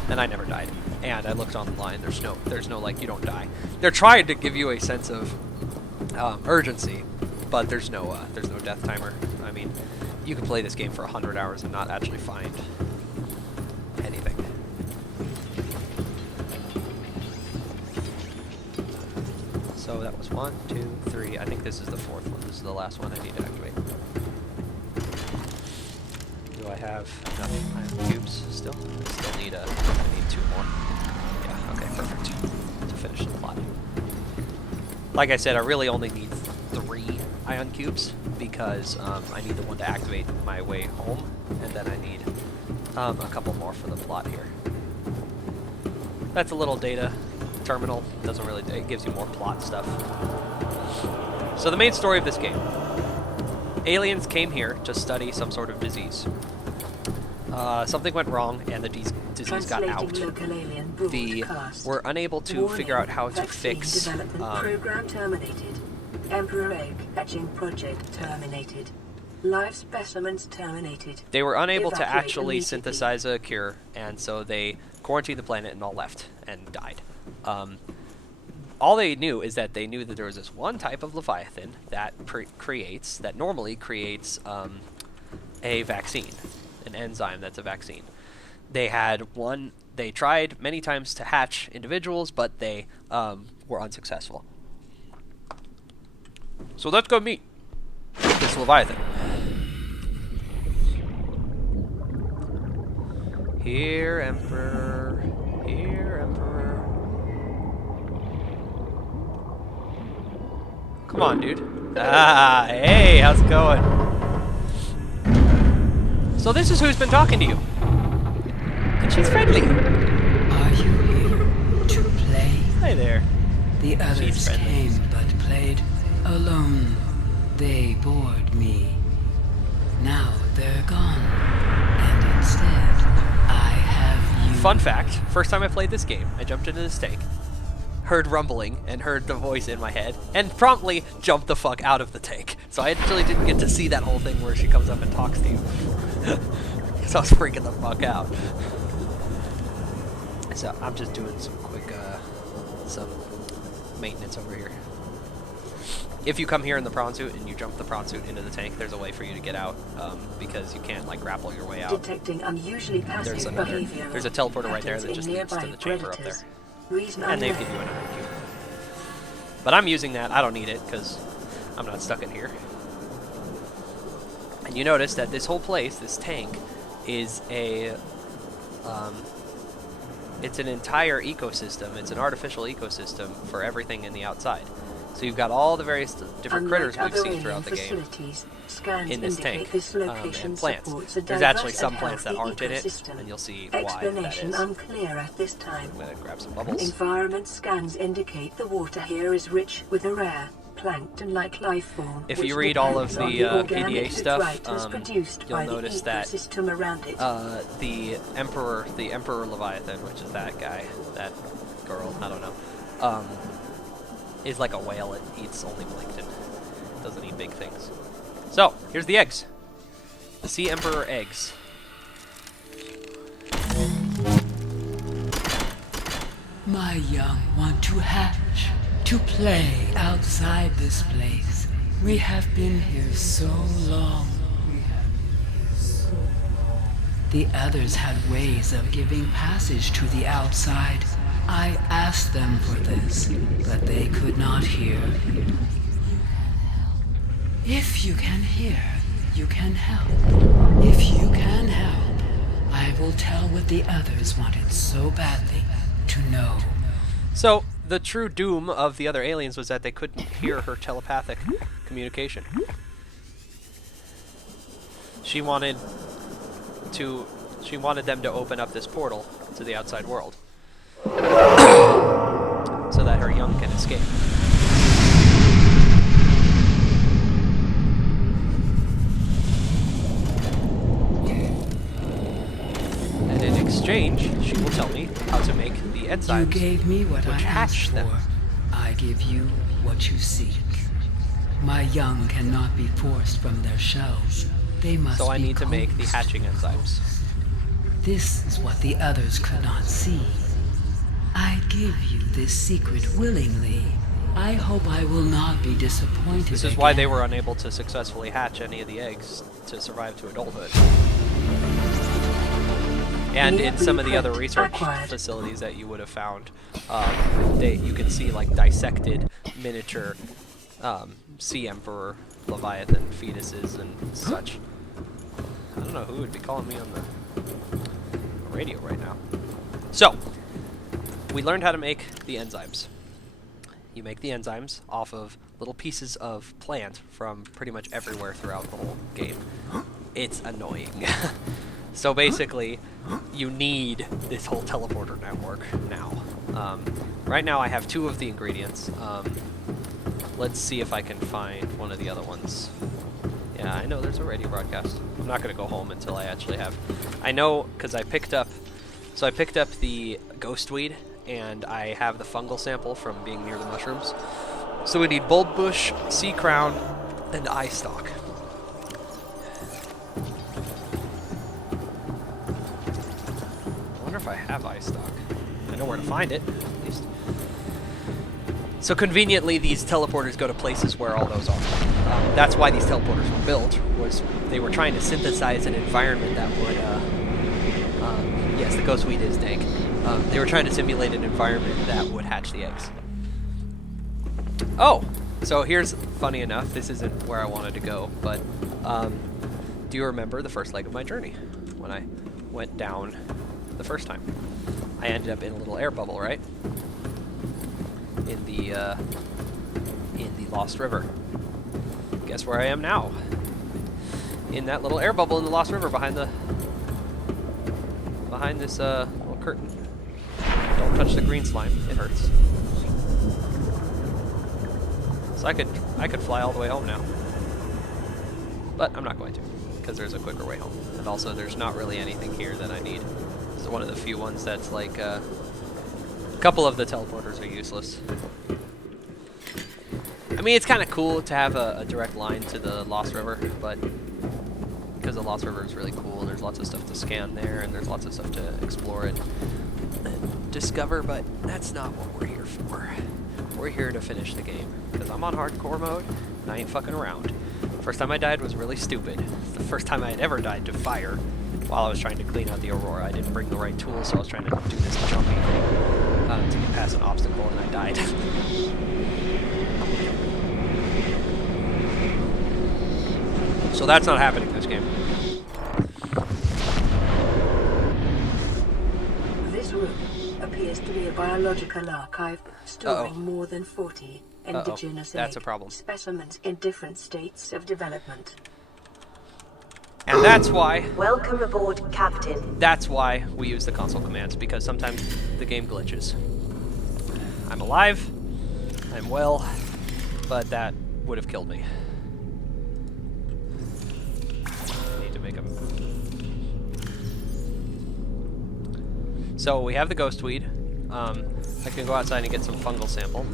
and I never died. And I looked online. There's no like, you don't die. They're trying to give you a sense of urgency, but there's no death timer. I mean, you can play this game for 100 hours and not actually find anything. So that was 1, 2, 3. I think this is the fourth one. This is the last one I need to activate. Do I have enough iron cubes still? I still need I need 2 more. Yeah, okay, perfect. To finish the plot. Like I said, I really only need 3 ion cubes because I need the one to activate my way home, and then I need a couple more for the plot here. That's a little data terminal. Doesn't really, it gives you more plot stuff. So the main story of this game. Aliens came here to study some sort of disease. Something went wrong and the disease got out. They We're unable to figure out how to fix program terminated. Emperor egg hatching project terminated. Live specimens terminated. They were unable to Evacuate actually immediately. synthesize a cure, and so they quarantined the planet and all left and died. All they knew is that they knew that there was this one type of Leviathan that normally creates a vaccine, an enzyme that's a vaccine. They tried many times to hatch individuals, but they were unsuccessful. So let's go meet this Leviathan. Here, Emperor. Here, Emperor. Come on, dude. Ah, hey, how's it going? So this is who's been talking to you. And she's friendly. Are you here to play? Hi there. The others She's friendly. came but played alone. They bored me. Now they're gone. And instead, I have you. Fun fact, first time I played this game, I jumped into this tank, heard rumbling, and heard the voice in my head, and promptly jumped the fuck out of the tank. So I actually didn't get to see that whole thing where she comes up and talks to you. Because I was freaking the fuck out. So I'm just doing some quick, some maintenance over here. If you come here in the prawn suit and you jump the prawn suit into the tank, there's a way for you to get out, because you can't like grapple your way out. Detecting unusually passive behavior. There's a teleporter right there that patterns just in leads to nearby the chamber up there. predators. Reason And they unknown. give you another cube. But I'm using that. I don't need it because I'm not stuck in here. And you notice that this whole place, this tank, is it's an entire ecosystem. It's an artificial ecosystem for everything in the outside. So you've got all the various different Unlike critters we've other seen throughout the game facilities, scans in this indicate tank, this location and plants. supports a There's actually diverse some and plants that healthy aren't in it, ecosystem. and you'll see why that Explanation is. unclear at this time. I'm going to grab some bubbles. Environment scans indicate the water here is rich with a rare plankton-like life form. If which you read all of depends the on organic PDA stuff, detritus produced you'll by the notice that ecosystem around it. the Emperor Leviathan, which is that guy, that girl, I don't know, is like a whale. It eats only plankton. It doesn't eat big things. So, here's the eggs. The Sea Emperor eggs. My young want to hatch, to play outside this place. We have been here so long. The others had ways of giving passage to the outside. I asked them for this, but they could not hear. If you can hear, you can help. If you can help, I will tell what the others wanted so badly to know. So, the true doom of the other aliens was that they couldn't hear her telepathic communication. She wanted them to open up this portal to the outside world so that her young can escape. And in exchange, she will tell me how to make the enzymes You gave me what I which hatch asked them. for. I give you what you seek. My young cannot be forced from their shells. They must So I be need to make the coaxed. hatching enzymes. This is what the others could not see. I give you this secret willingly. I hope I will not be disappointed. This is why they again. were unable to successfully hatch any of the eggs to survive to adulthood. And in some of the other research facilities that you would have found, you can see like dissected miniature Sea Emperor Leviathan fetuses and such. I don't know who would be calling me on the radio right now. So, we learned how to make the enzymes. You make the enzymes off of little pieces of plant from pretty much everywhere throughout the whole game. It's annoying. So basically, you need this whole teleporter network now. Right now I have 2 of the ingredients. Let's see if I can find one of the other ones. Yeah, I know there's a radio broadcast. I'm not going to go home until I actually have... I know, because I picked up the ghost weed, and I have the fungal sample from being near the mushrooms. So we need Bold Bush, Sea Crown, and Eye Stalk. I wonder if I have Eye Stalk. I know where to find it, at least. So conveniently, these teleporters go to places where all those are. That's why these teleporters were built, was they were trying to synthesize an environment that would, yes, the ghost weed is dank. They were trying to simulate an environment that would hatch the eggs. Oh, so here's, funny enough, this isn't where I wanted to go, but do you remember the first leg of my journey? When I went down the first time. I ended up in a little air bubble, right? In the Lost River. Guess where I am now? In that little air bubble in the Lost River behind this little curtain. Don't touch the green slime; it hurts. So I could fly all the way home now, but I'm not going to, because there's a quicker way home, and also there's not really anything here that I need. This is one of the few ones that's like a couple of the teleporters are useless. I mean, it's kind of cool to have a direct line to the Lost River, but because the Lost River is really cool, there's lots of stuff to scan there, and there's lots of stuff to explore and discover, but that's not what we're here for. We're here to finish the game, because I'm on hardcore mode, and I ain't fucking around. First time I died was really stupid. It's the first time I had ever died to fire while I was trying to clean out the Aurora. I didn't bring the right tools, so I was trying to do this jumpy thing to get past an obstacle, and I died. So that's not happening this game. This room appears to be a biological archive storing more than 40 indigenous That's a problem. specimens in different states of development. And that's why... Welcome aboard, Captain. That's why we use the console commands, because sometimes the game glitches. I'm alive, I'm well, but that would have killed me. I need to make them. So we have the ghost weed. I can go outside and get some fungal sample.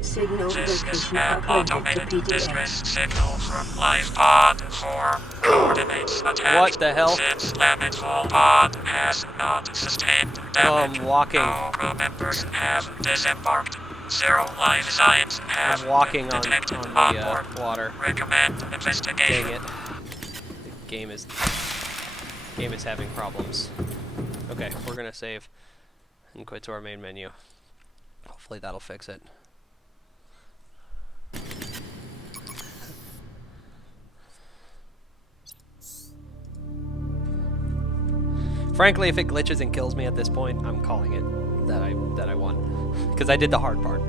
Signal location An uploaded to automated PDA. distress signal from life pod for coordinates attached. What the hell? Since planetfall pod has not sustained damage. I'm walking. No crew members have disembarked. Zero life signs have I'm walking been on detected the onboard. water. Recommend Dang investigation. it. The game is having problems. Okay, we're gonna save and quit to our main menu. Hopefully that'll fix it. Frankly, if it glitches and kills me at this point, I'm calling it that I won, because I did the hard part.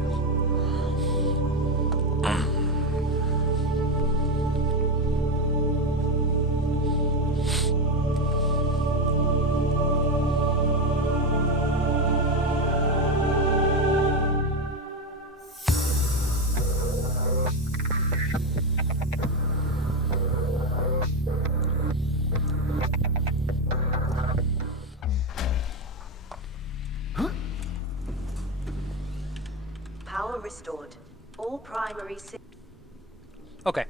Power restored. All primary Okay,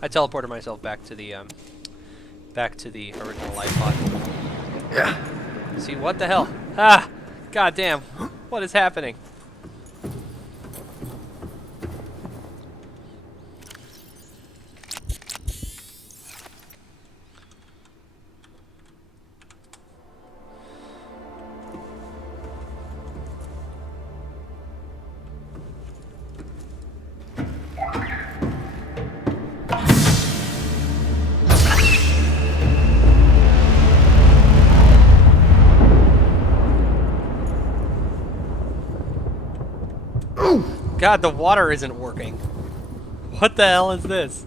I teleported myself back to the original life pod. Yeah. See, what the hell? Ah! Goddamn! What is happening? God, the water isn't working. What the hell is this?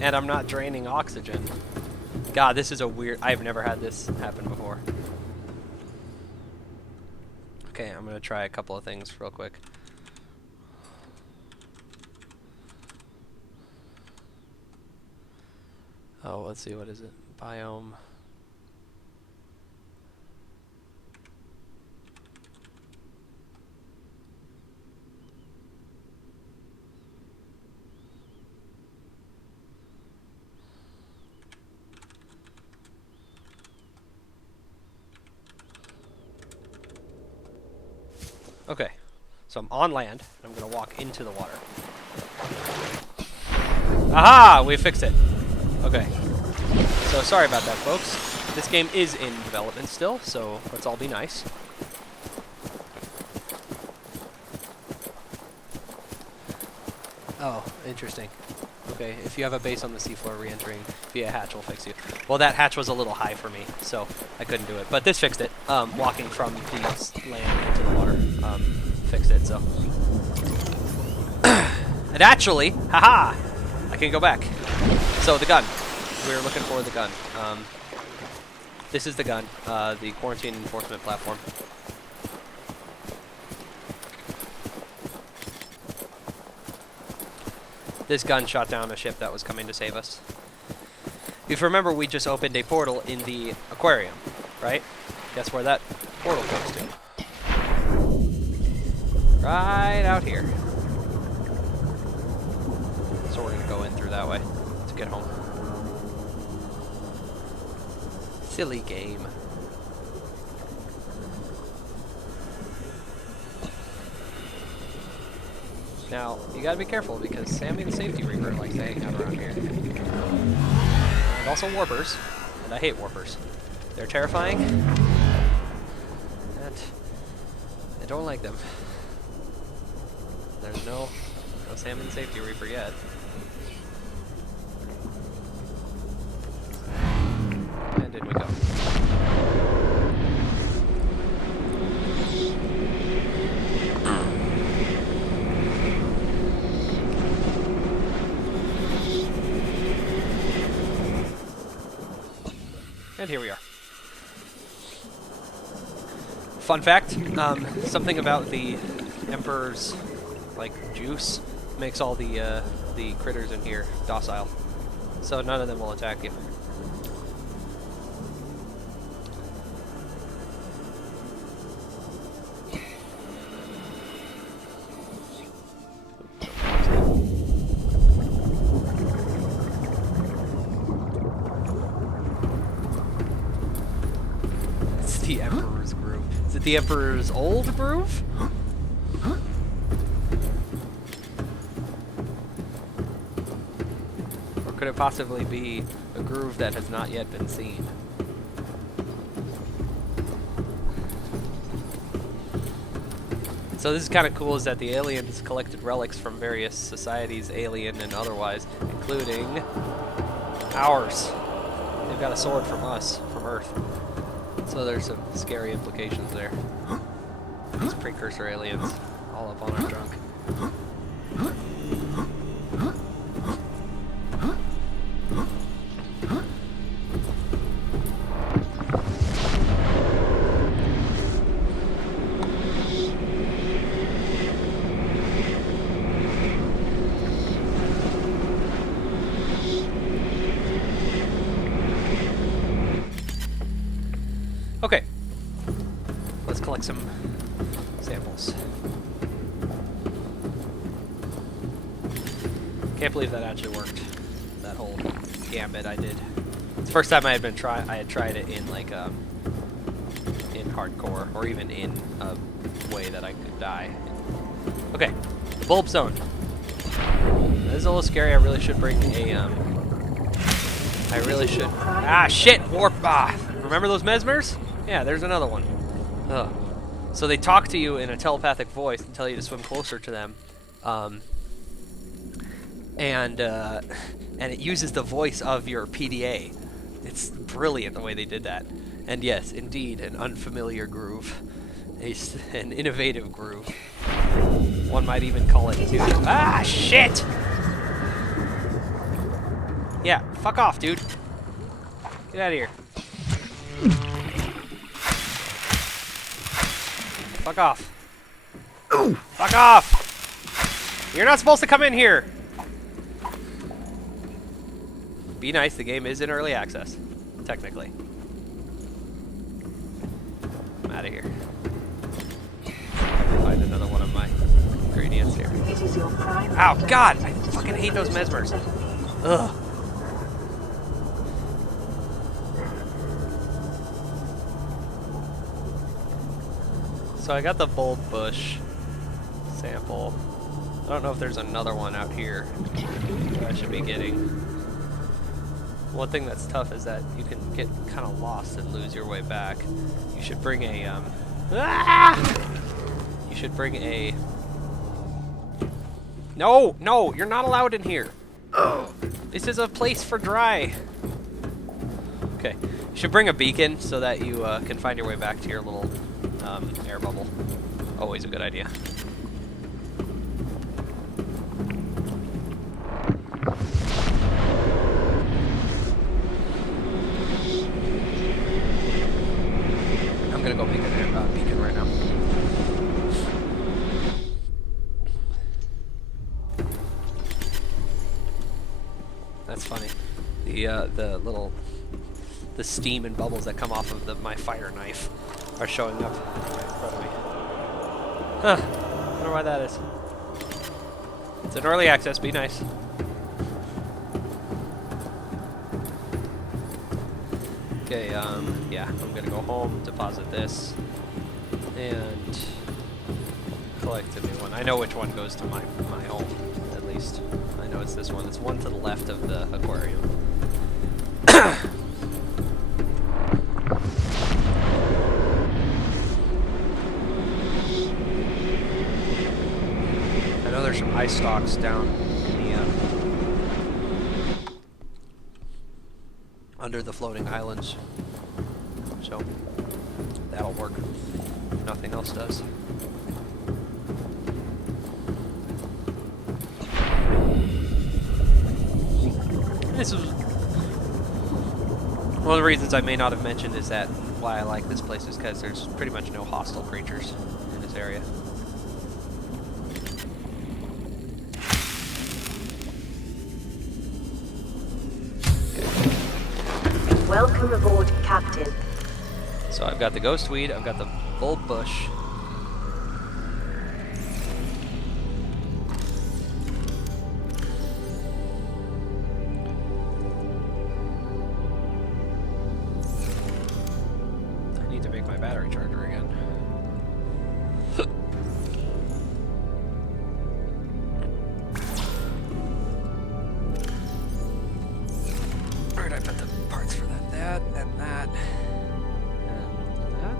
And I'm not draining oxygen. God, this is a weird... I've never had this happen before. Okay, I'm gonna try a couple of things real quick. Oh, let's see, what is it? Biome... Okay, so I'm on land, and I'm gonna walk into the water. Aha! We fixed it. Okay. So sorry about that, folks. This game is in development still, so let's all be nice. Oh, interesting. Okay, if you have a base on the seafloor, re-entering via hatch will fix you. Well, that hatch was a little high for me, so I couldn't do it. But this fixed it. Walking from the land into the water fixed it, so. And actually, haha, I can go back. So the gun. We're looking for the gun. This is the gun, the quarantine enforcement platform. This gun shot down a ship that was coming to save us. If you remember, we just opened a portal in the aquarium, right? Guess where that portal goes to? Right out here. So we're gonna go in through that way to get home. Silly game. Now, you gotta be careful because Sammy the Safety Reaper likes to hang out around here. And also warpers. And I hate warpers. They're terrifying. And I don't like them. There's no Sammy the Safety Reaper yet. And in we go. And here we are. Fun fact, something about the Emperor's, like, juice makes all the critters in here docile. So none of them will attack you. The Emperor's Groove. Is it the Emperor's Old Groove? Or could it possibly be a groove that has not yet been seen? So this is kind of cool, is that the aliens collected relics from various societies, alien and otherwise, including ours. They've got a sword from us, from Earth. So there's some scary implications there. These precursor aliens all up on our trunk. Okay, let's collect some samples. Can't believe that actually worked. That whole gambit I did. It's the first time I had tried it in like in hardcore, or even in a way that I could die. Okay, the bulb zone. This is a little scary. I really should bring a I really should. Ah, shit! Warp. Ah, remember those mesmers? Yeah, there's another one. Ugh. So they talk to you in a telepathic voice and tell you to swim closer to them, and it uses the voice of your PDA. It's brilliant the way they did that. And yes, indeed, an unfamiliar groove, an innovative groove. One might even call it too. Ah, shit! Yeah, fuck off, dude. Get out of here. Fuck off. Ooh. Fuck off! You're not supposed to come in here! Be nice, the game is in early access. Technically. I'm out of here. Find another one of my ingredients here. Ow, God! I fucking hate those mesmers. Ugh. So I got the bulb bush sample. I don't know if there's another one out here that I should be getting. One thing that's tough is that you can get kind of lost and lose your way back. You should bring a You should bring a. No, no, you're not allowed in here. This is a place for dry. Okay, you should bring a beacon so that you can find your way back to your little air bubble. Always a good idea. I'm gonna go make a beacon right now. That's funny. The steam and bubbles that come off of my fire knife are showing up right in front of me. Huh. I wonder why that is. It's an early access, be nice. Okay, yeah, I'm gonna go home, deposit this, and collect a new one. I know which one goes to my home, at least. I know it's this one. It's one to the left of the aquarium. I know there's some ice stalks down in the under the floating islands, so that'll work. If nothing else does. This is one of the reasons I may not have mentioned is that why I like this place is because there's pretty much no hostile creatures in this area. Welcome aboard, Captain. So I've got the ghost weed, I've got the bulb bush. I need to make my battery charger again. Where did I put the parts for that? That and that. And that.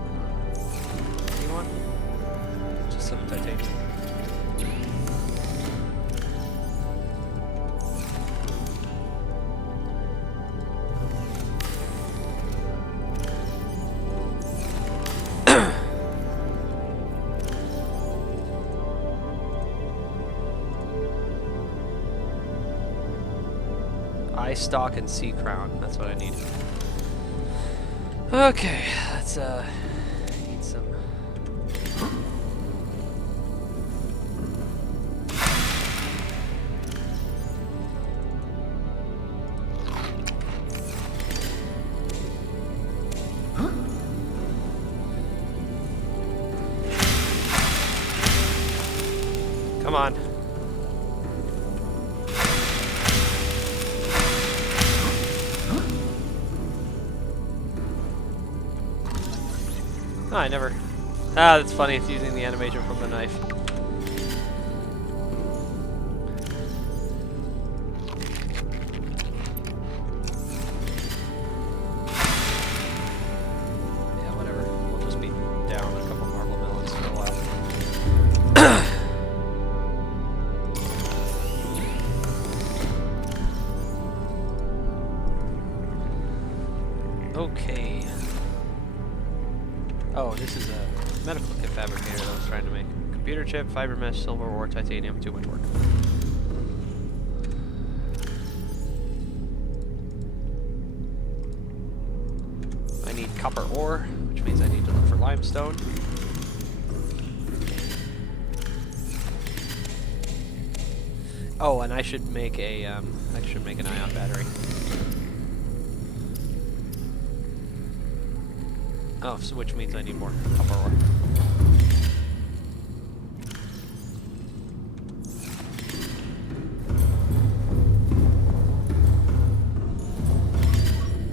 Anyone? Just some titanium. Eye stalk and sea crown. That's what I need. Okay, let's eat some. Come on. Oh, I never. Ah, that's funny. It's using the animation from the knife. Yeah, whatever. We'll just be down a couple marble melons for a while. Okay. Oh, this is a medical kit fabricator that I was trying to make. Computer chip, fiber mesh, silver ore, titanium, too much work. I need copper ore, which means I need to look for limestone. Oh, and I should make a an ion battery. Oh, so which means I need more copper ore.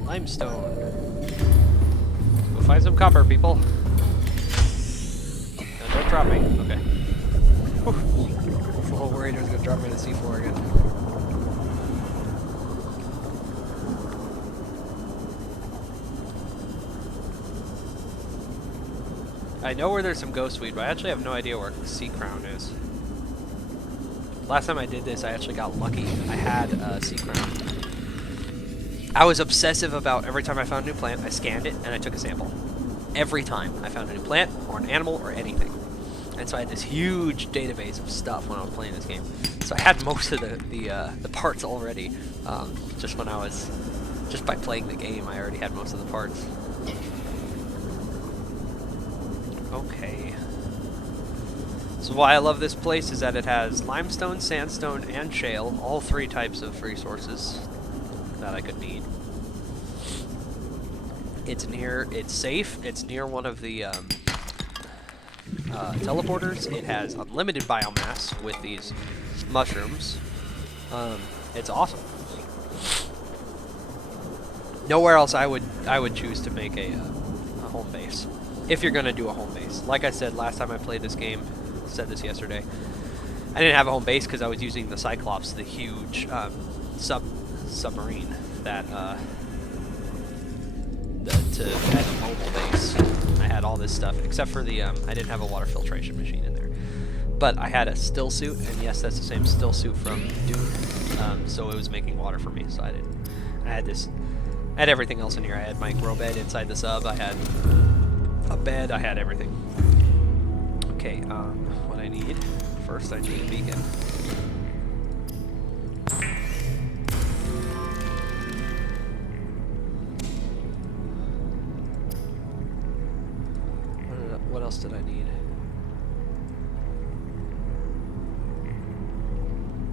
Limestone. Let's go find some copper, people. drop me. Okay. Whew. I was a little worried it was gonna drop me to the seafloor again. I know where there's some ghostweed, but I actually have no idea where sea crown is. Last time I did this, I actually got lucky. I had sea crown. I was obsessive about every time I found a new plant, I scanned it and I took a sample. Every time I found a new plant or an animal or anything. And so I had this huge database of stuff when I was playing this game. So I had most of the parts already. Just by playing the game, I already had most of the parts. Okay. So why I love this place is that it has limestone, sandstone, and shale, all three types of resources that I could need. It's safe, it's near one of the teleporters. It has unlimited biomass with these mushrooms. It's awesome. Nowhere else I would choose to make a home base. If you're gonna do a home base. Like I said last time I played this game, said this yesterday, I didn't have a home base because I was using the Cyclops, the huge submarine that to as a mobile base. I had all this stuff except for the I didn't have a water filtration machine in there, but I had a still suit, and yes, that's the same still suit from Doom. So it was making water for me, so I didn't. I had everything else in here. I had my grow bed inside the sub. I had a bed. I had everything. Okay, what I need first, I need a beacon. What else did I need?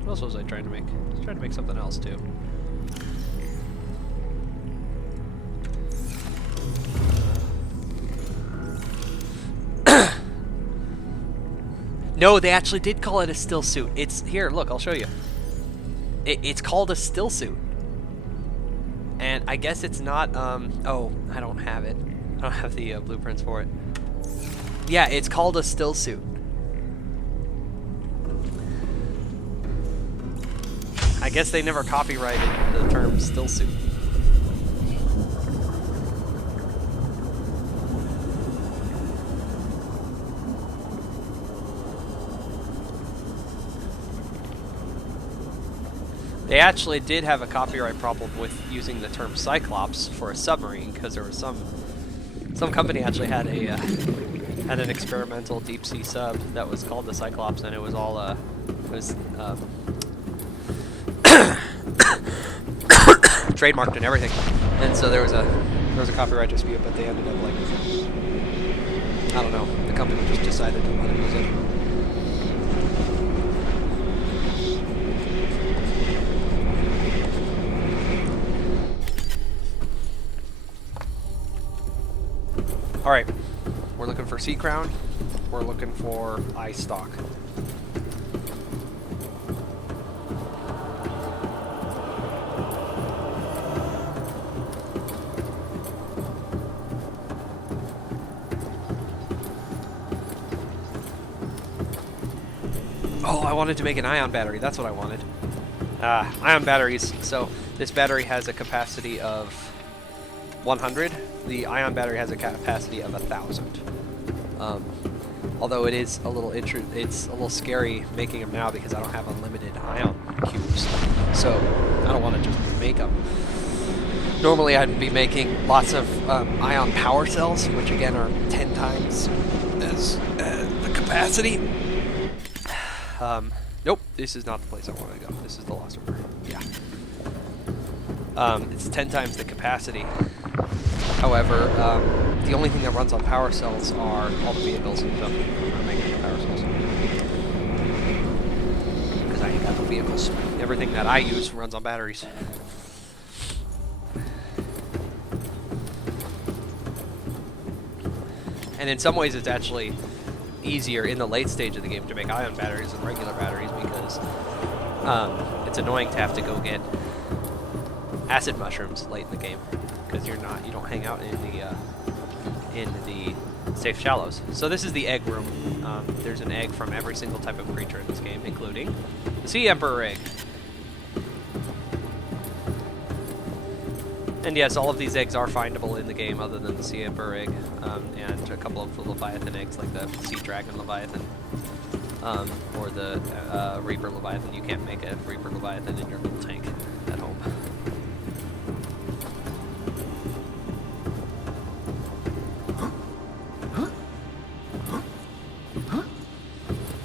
What else was I trying to make? I was trying to make something else too. No, they actually did call it a still suit. It's here. Look, I'll show you. It's called a still suit, and I guess it's not. Oh, I don't have it. I don't have the blueprints for it. Yeah, it's called a still suit. I guess they never copyrighted the term still suit. They actually did have a copyright problem with using the term Cyclops for a submarine, because there was some company actually had a had an experimental deep sea sub that was called the Cyclops, and it was all trademarked and everything. And so there was a copyright dispute, but they ended up, like, I don't know, the company just decided to let it use it. Alright, we're looking for sea crown, we're looking for eye stalk. Oh, I wanted to make an ion battery, that's what I wanted. Ion batteries, so this battery has a capacity of 100. The ion battery has a capacity of 1,000. Although it is a little it's a little scary making them now because I don't have unlimited ion cubes. So I don't want to just make them. Normally I'd be making lots of ion power cells, which again are 10 times as the capacity. Nope, this is not the place I want to go. This is the Lost River. Yeah. It's 10 times the capacity. However, the only thing that runs on power cells are all the vehicles, so I'm not making the power cells. Because I ain't got no vehicles. Everything that I use runs on batteries. And in some ways it's actually easier in the late stage of the game to make ion batteries than regular batteries because it's annoying to have to go get acid mushrooms late in the game because you don't hang out in the safe shallows. So this is the egg room. There's an egg from every single type of creature in this game, including the Sea Emperor egg. And yes, all of these eggs are findable in the game other than the Sea Emperor egg, and a couple of the Leviathan eggs, like the Sea Dragon Leviathan, or the Reaper Leviathan. You can't make a Reaper Leviathan in your little tank at home.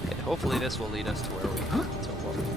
Okay, hopefully this will lead us to where we to what we need.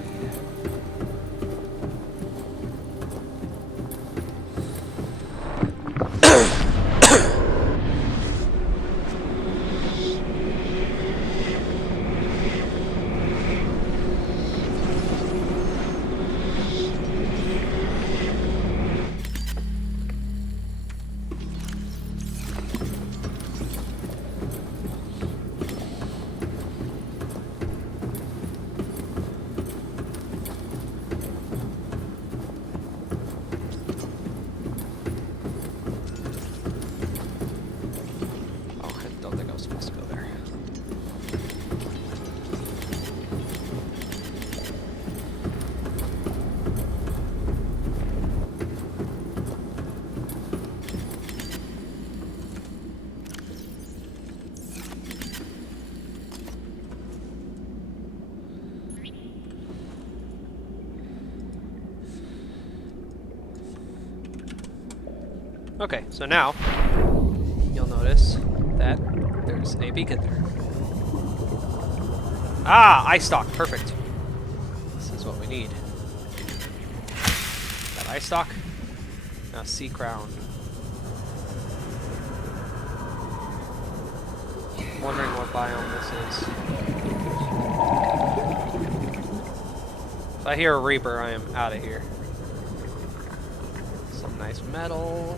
Okay, so now you'll notice that there's a beacon there. Ah, eye stalk, perfect. This is what we need. Got eye stalk. Now sea crown. I'm wondering what biome this is. If I hear a Reaper, I am out of here. Some nice metal.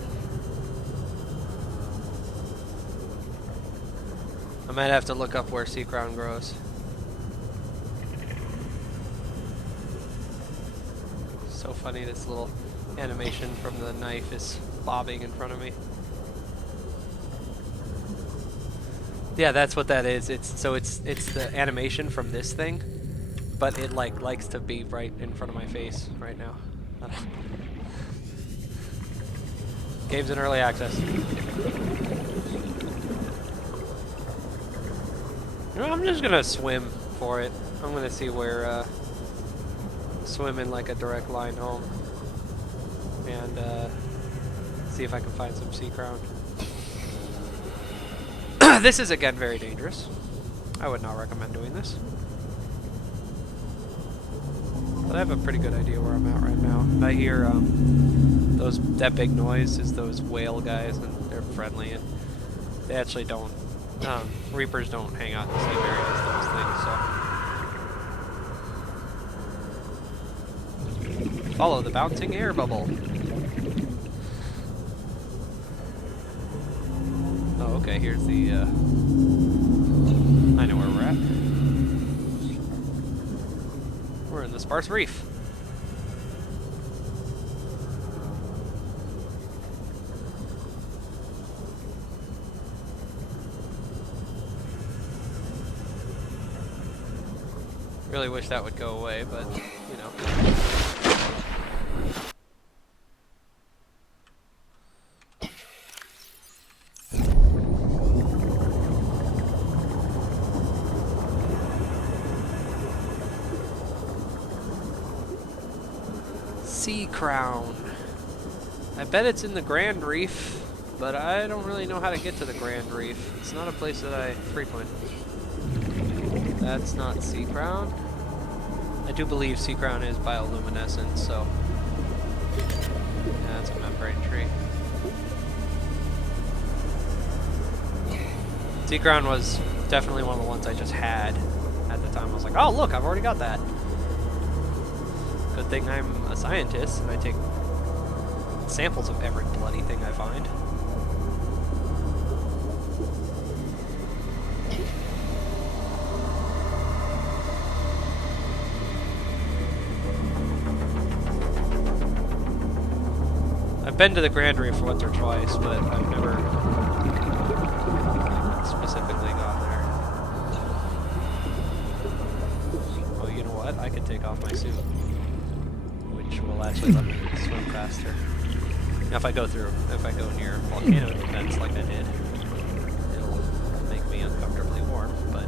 I might have to look up where sea crown grows. So funny, this little animation from the knife is bobbing in front of me. Yeah, that's what that is. It's the animation from this thing, but it likes to be right in front of my face right now. Game's in early access. You know, I'm just gonna swim for it. I'm gonna see where, swim in like a direct line home. And, see if I can find some sea crown. This is, again, very dangerous. I would not recommend doing this. But I have a pretty good idea where I'm at right now. I hear, that big noise is those whale guys, and they're friendly, and they actually don't, Reapers don't hang out in the same area as those things, so. Follow the bouncing air bubble. Oh, okay, here's the, I know where we're at. We're in the Sparse Reef. Really wish that would go away, but, you know. Sea crown. I bet it's in the Grand Reef, but I don't really know how to get to the Grand Reef. It's not a place that I frequent. That's not sea crown. I do believe sea crown is bioluminescent, so yeah, that's a membrane tree. Sea crown was definitely one of the ones I just had at the time. I was like, oh look, I've already got that. Good thing I'm a scientist and I take samples of every bloody thing I find. I've been to the Grand Reef once or twice, but I've never actually let me swim faster. Now if I go near volcano vents like I did, it'll make me uncomfortably warm, but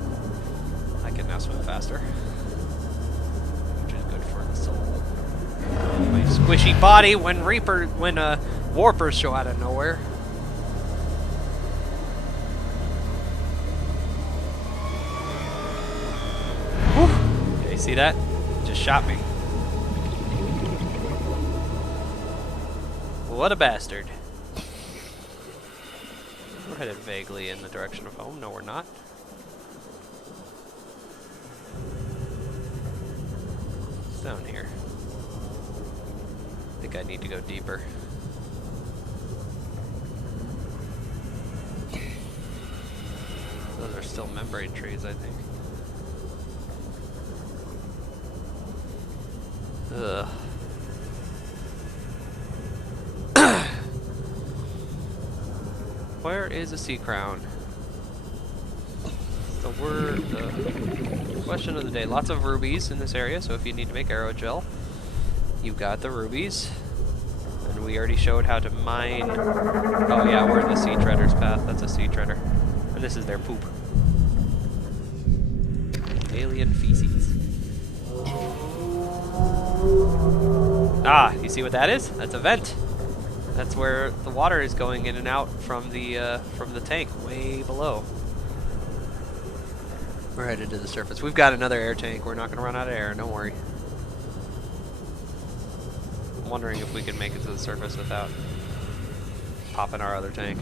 I can now swim faster, which is good for the soul. My squishy body when warpers show out of nowhere. Whew. Okay, see that? Just shot me. What a bastard. We're headed vaguely in the direction of home. No, we're not. It's down here. I think I need to go deeper. Those are still membrane trees, I think. Ugh. Where is a sea crown? The question of the day. Lots of rubies in this area, so if you need to make aerogel, you got the rubies. And we already showed how to mine. Oh yeah, we're in the sea treader's path. That's a sea treader. And this is their poop. Alien feces. Ah, you see what that is? That's a vent. That's where the water is going in and out from the tank, way below. We're headed to the surface. We've got another air tank. We're not going to run out of air. Don't worry. I'm wondering if we can make it to the surface without popping our other tank.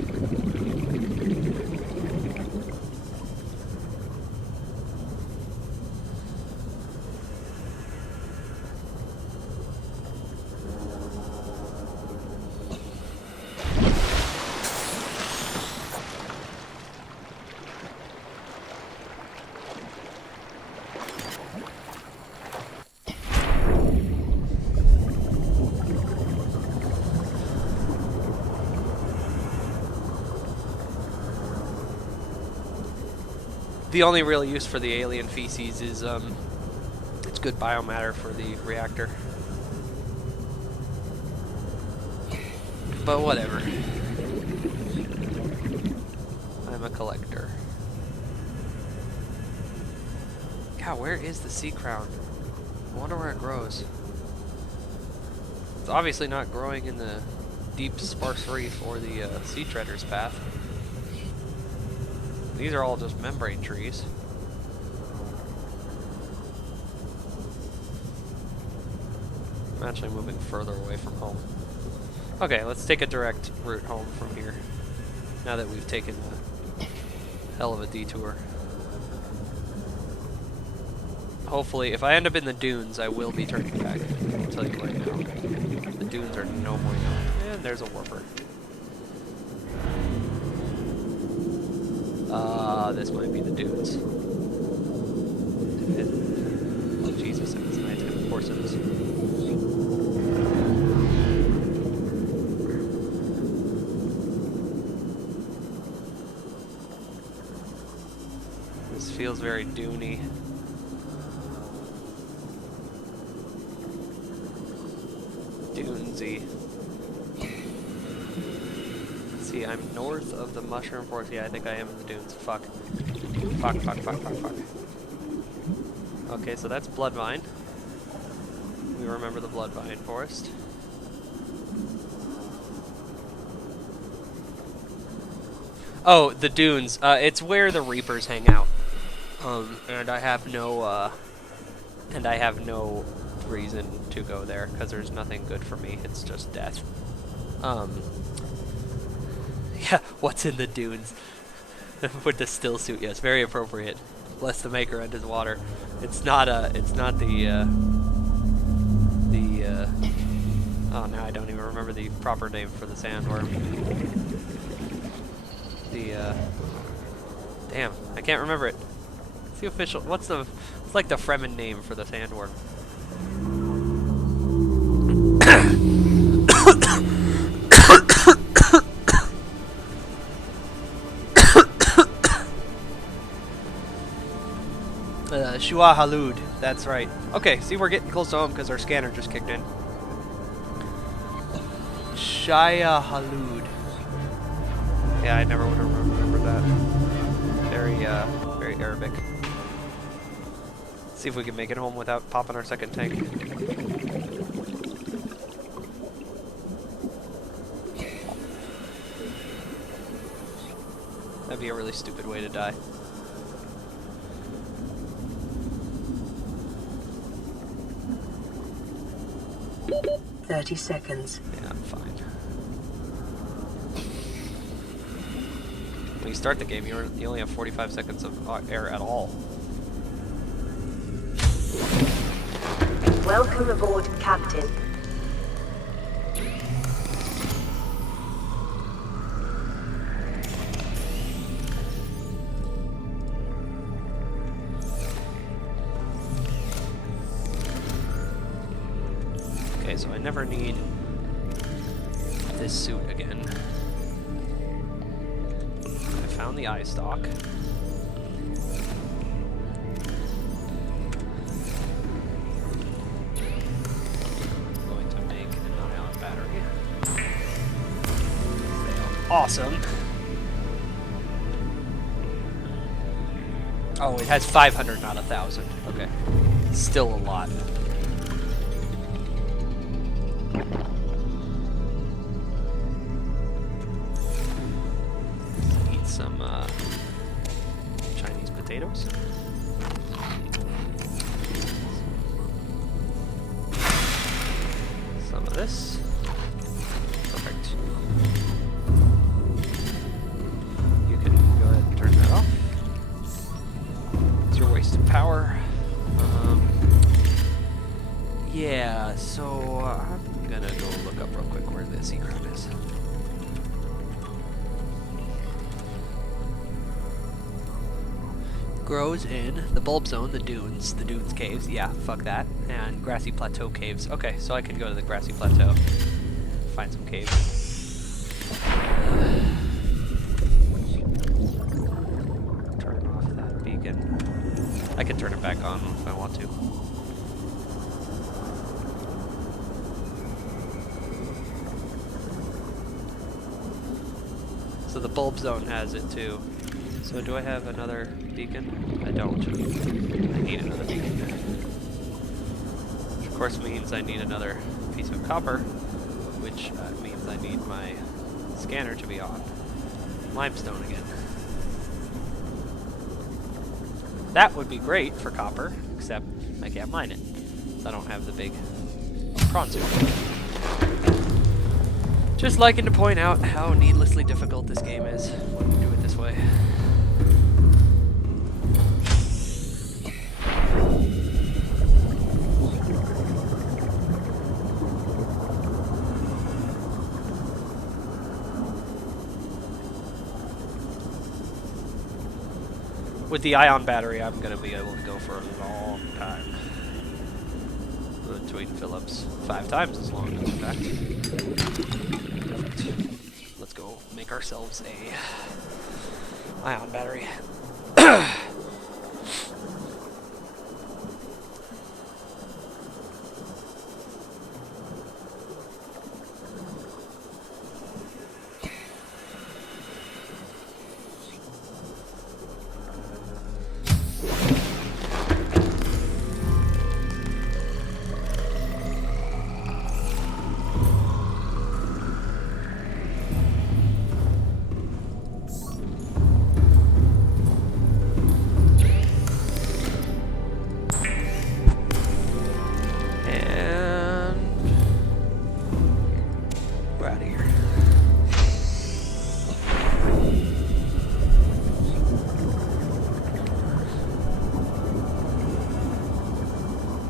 The only real use for the alien feces is it's good biomatter for the reactor. But whatever. I'm a collector. God, where is the sea crown? I wonder where it grows. It's obviously not growing in the deep sparse reef or the sea treader's path. These are all just membrane trees. I'm actually moving further away from home. Okay, let's take a direct route home from here. Now that we've taken a hell of a detour. Hopefully, if I end up in the dunes, I will be turning back. I'll tell you right now. The dunes are no more known. And there's a warper. This might be the dunes. Oh, Jesus, it's nighttime. Of course it is. This feels very duney. Dunesy. See, I'm north of the mushroom forest. Yeah, I think I am in the dunes. Fuck. Fuck. Okay, so that's Bloodvine. We remember the Bloodvine forest. Oh, the dunes. It's where the Reapers hang out. And I have no reason to go there because there's nothing good for me. It's just death. Yeah, what's in the dunes? With the still suit, yes, very appropriate. Bless the maker and his water. It's not the oh, now I don't even remember the proper name for the sandworm. Damn, I can't remember it. What's the official, what's like the Fremen name for the sandworm? Shua Halud, that's right. Okay, see, we're getting close to home because our scanner just kicked in. Shia Halud. Yeah, I never would have remembered that. Very Arabic. See if we can make it home without popping our second tank. That'd be a really stupid way to die. "30 seconds. Yeah, I'm fine. When you start the game, you only have 45 seconds of air at all. Welcome aboard, Captain. Okay, so I never need this suit again. I found the eye stalk. Awesome. Oh, it has 500, not 1,000. Okay. Still a lot. Eat some Chinese potatoes. Some of this. Perfect. Power. Yeah, so I'm gonna go look up real quick where the secret is. Grows in the bulb zone, the dunes caves. Yeah, fuck that. And grassy plateau caves. Okay, so I can go to the grassy plateau, find some caves. I can turn it back on if I want to. So the bulb zone has it too. So do I have another beacon? I don't. I need another beacon. Which of course means I need another piece of copper, which means I need my scanner to be on. Limestone again. That would be great for copper, except I can't mine it. So I don't have the big prawn suit. Just liking to point out how needlessly difficult this game is when we do it this way. With the ion battery, I'm going to be able to go for a long time. Between fill-ups. 5 times as long, in fact. Perfect. Let's go make ourselves a ion battery.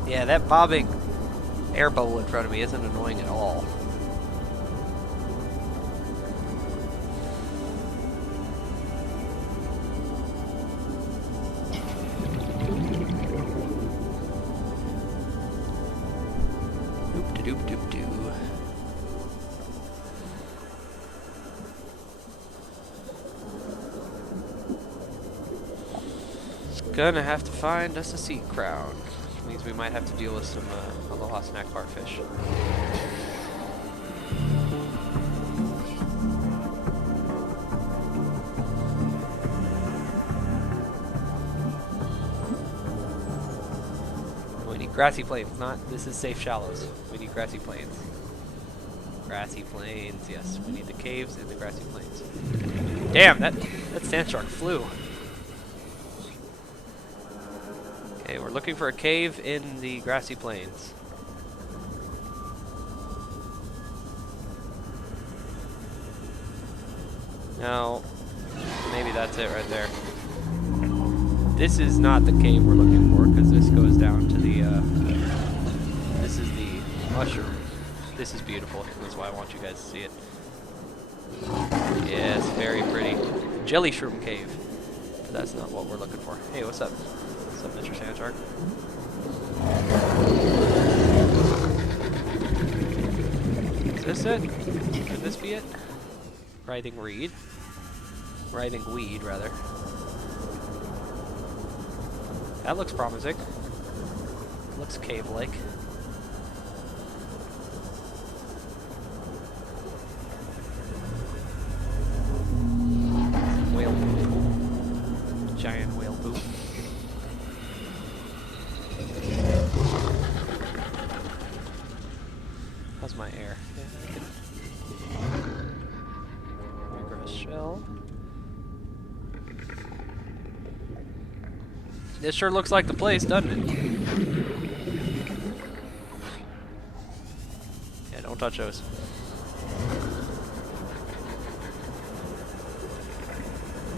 Yeah, that bobbing air bubble in front of me isn't annoying at all. Doop-de-doop-doop-doo. Gonna have to find us a sea crown. Means we might have to deal with some aloha snack bar fish. Grassy plains, this is safe shallows. We need grassy plains. Grassy plains, yes. We need the caves and the grassy plains. Damn, that sand shark flew. Okay, we're looking for a cave in the grassy plains. Now, maybe that's it right there. This is not the cave we're looking for, because this goes down to the, this is the mushroom. This is beautiful. That's why I want you guys to see it. Yeah, it's very pretty. Jelly shroom cave. But that's not what we're looking for. Hey, what's up? What's up, Mr. Sand Shark? Is this it? Could this be it? Writhing reed. Writhing weed, rather. That looks promising. Looks cave-like. Whale poop. Giant whale poop. How's my air? Grass shell. This sure looks like the place, doesn't it? Yeah, don't touch those.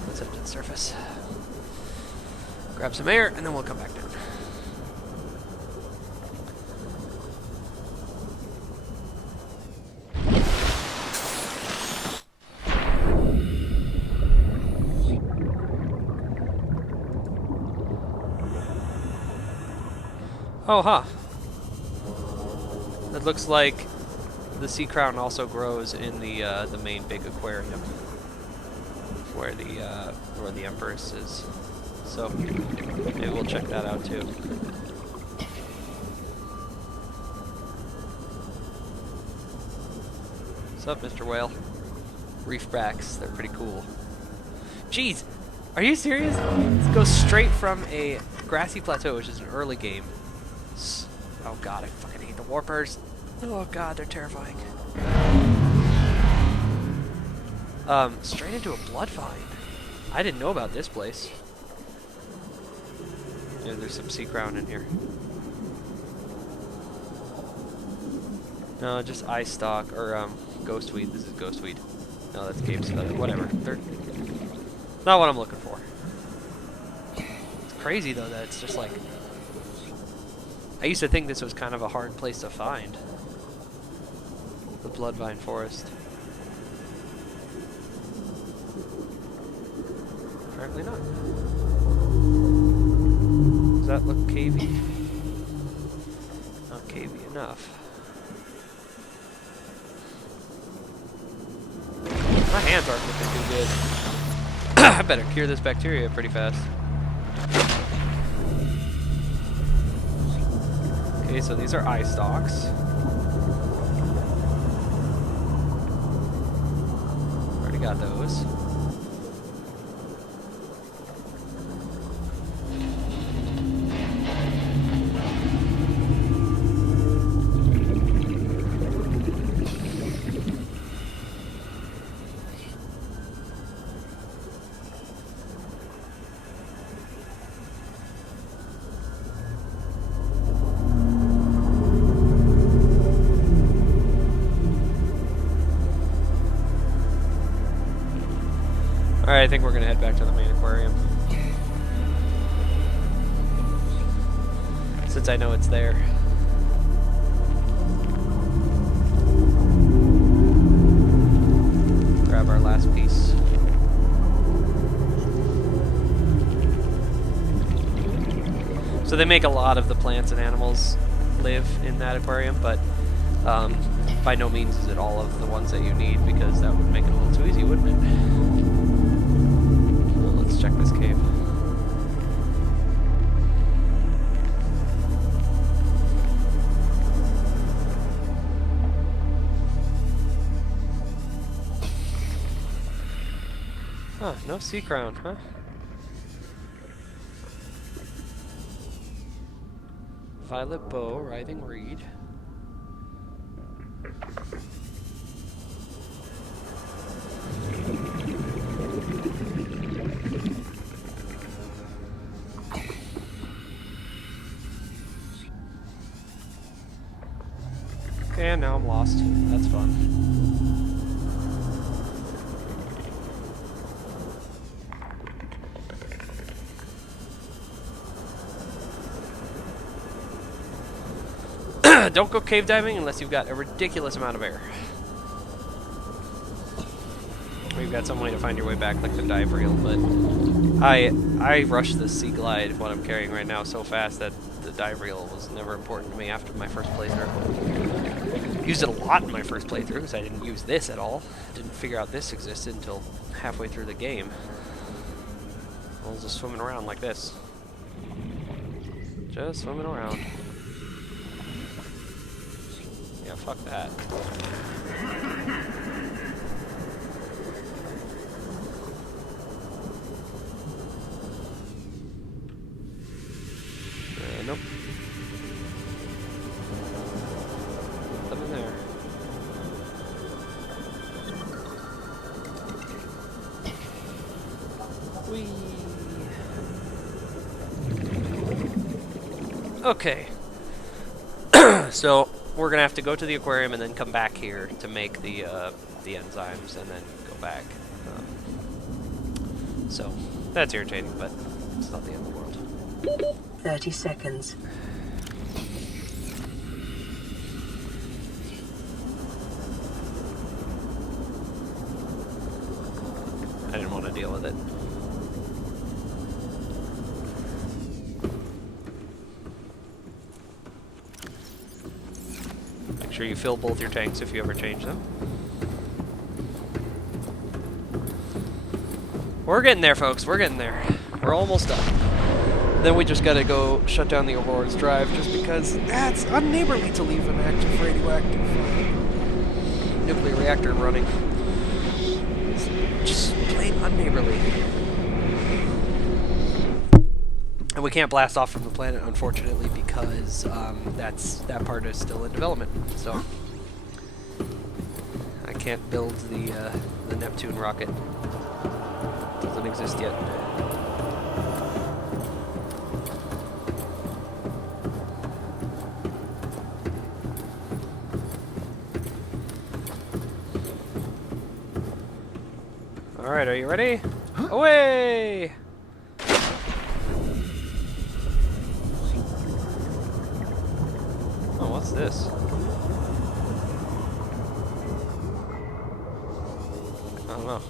Let's head to the surface. Grab some air, and then we'll come back down. Oh, huh. It looks like the sea crown also grows in the main big aquarium where the Empress is. So maybe we'll check that out too. What's up, Mr. Whale? Reefbacks, they're pretty cool. Jeez, are you serious? This goes straight from a grassy plateau, which is an early game. Oh god, I fucking hate the warpers. Oh god, they're terrifying. Straight into a blood vine. I didn't know about this place. Yeah, there's some sea crown in here. No, just eye stalk or ghostweed. This is ghostweed. No, that's Gabe's feather. Whatever. They're not what I'm looking for. It's crazy though that it's just like. I used to think this was kind of a hard place to find. The Bloodvine Forest. Apparently not. Does that look cavey? Not cavey enough. My hands aren't looking too good. I better cure this bacteria pretty fast. Okay, so these are eye stalks. Already got those. Alright, I think we're gonna head back to the main aquarium. Since I know it's there. Grab our last piece. So they make a lot of the plants and animals live in that aquarium, but by no means is it all of the ones that you need, because that would make it a little too easy, wouldn't it? Check this cave. Huh, no sea crown, huh? Violet bow, writhing reed. Okay, now I'm lost. That's fun. Don't go cave diving unless you've got a ridiculous amount of air. Or you've got some way to find your way back, like the dive reel, but I rush the Sea Glide, what I'm carrying right now, so fast that the dive reel was never important to me after my first playthrough. Used it a lot in my first playthrough because I didn't use this at all. Didn't figure out this existed until halfway through the game. I was just swimming around like this. Just swimming around. Yeah, fuck that. Nope. Nothing in there. Whee! Okay. So we're gonna have to go to the aquarium and then come back here to make the enzymes and then go back. So that's irritating, but it's not the end of the world. 30 seconds. I didn't want to deal with it. Make sure you fill both your tanks if you ever change them. We're getting there, folks. We're getting there. We're almost done. Then we just gotta go shut down the Aurora's drive just because that's unneighborly to leave an active radioactive nuclear reactor running. It's just plain unneighborly. And we can't blast off from the planet, unfortunately, because that part is still in development. So I can't build the Neptune rocket. Doesn't exist yet. Alright, are you ready? Away! Oh, what's this? I don't know.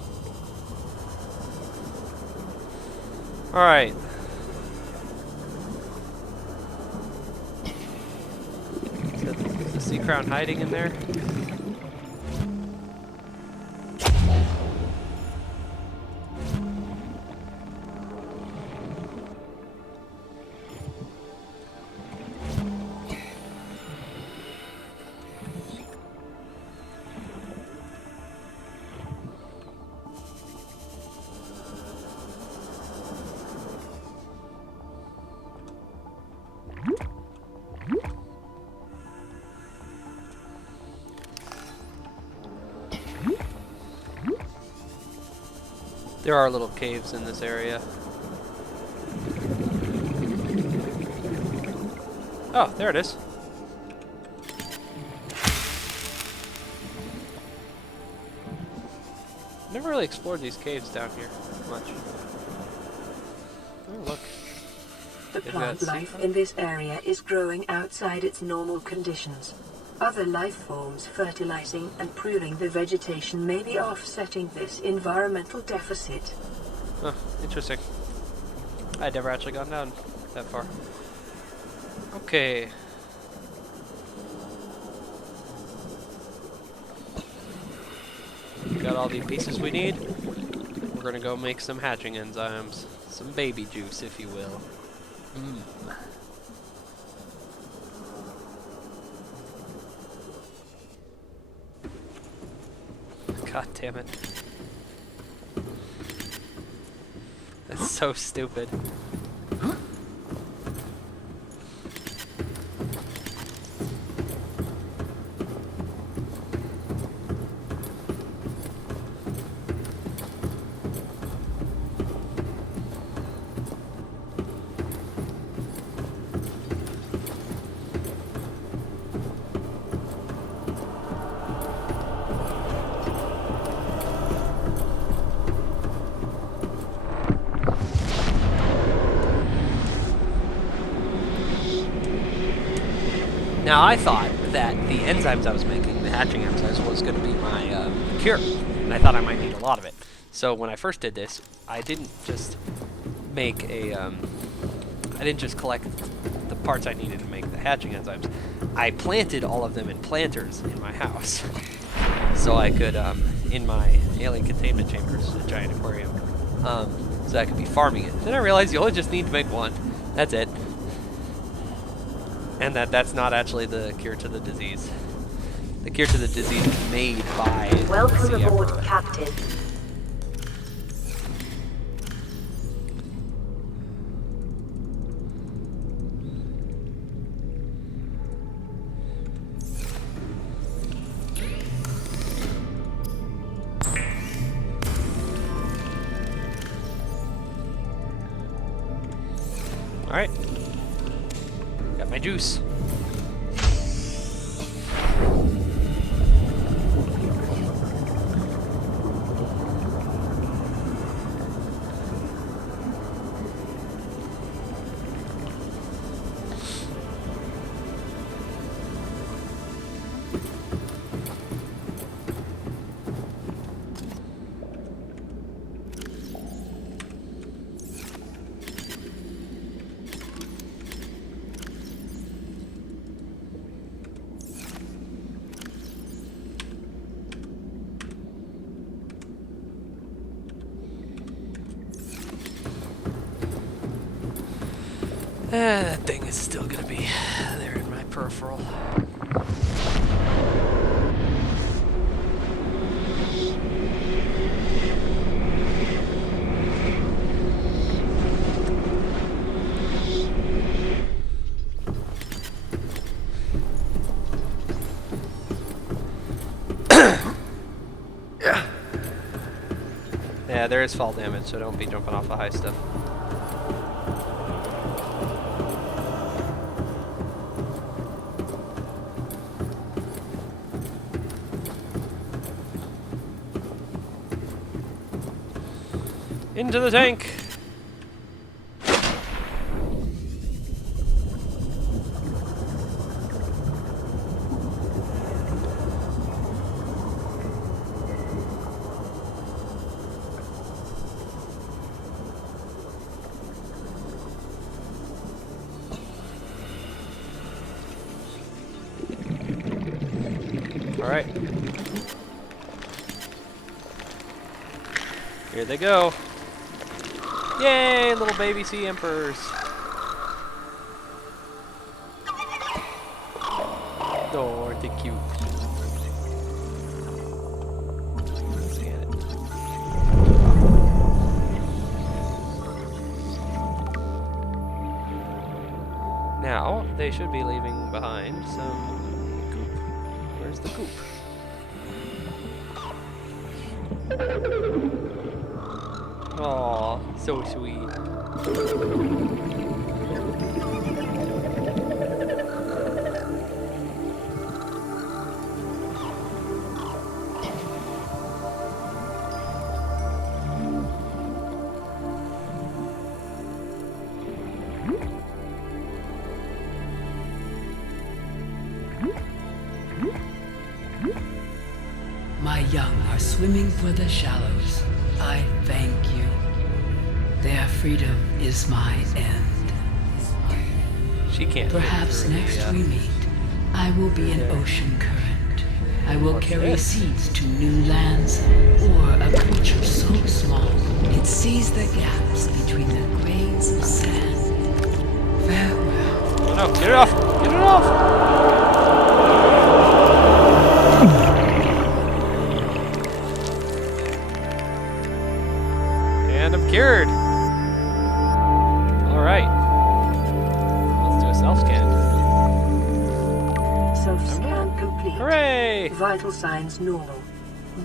Alright. Is the sea crown hiding in there? There are little caves in this area. Oh, there it is. Never really explored these caves down here much. Oh, look. The plant life in this area is growing outside its normal conditions. Other life forms fertilizing and pruning the vegetation may be offsetting this environmental deficit. Huh, interesting. I'd never actually gone down that far. Okay. Got all the pieces we need. We're gonna go make some hatching enzymes. Some baby juice, if you will. God damn it. That's so stupid. Now, I thought that the enzymes I was making, the hatching enzymes, was going to be my cure, and I thought I might need a lot of it. So when I first did this, I didn't just make a, I didn't just collect the parts I needed to make the hatching enzymes. I planted all of them in planters in my house, so I could, in my alien containment chambers, a giant aquarium, so I could be farming it. Then I realized you only just need to make one. That's it. And that's not actually the cure to the disease. The cure to the disease is made by Welcome the aboard, Emperor. Captain. Alright. Got my juice. That thing is still gonna be there in my peripheral. Yeah, there is fall damage, so don't be jumping off the high stuff. Into the tank! Alright. Here they go. Yay, little baby sea emperors. Oh, aren't they cute? Scan it. Now, they should be leaving behind some goop. Where's the goop? Aw, so sweet. My young are swimming for the shallows. I thank you. Their freedom is my end. She can't. Perhaps next we meet, I will be an ocean current. I will carry seeds to new lands, or a creature so small it sees the gaps between the grains of sand. Farewell. Oh no, get it off! Get it off! And I'm cured! Alright. Let's do a self-scan. Self-scan complete. Hooray! Vital signs normal.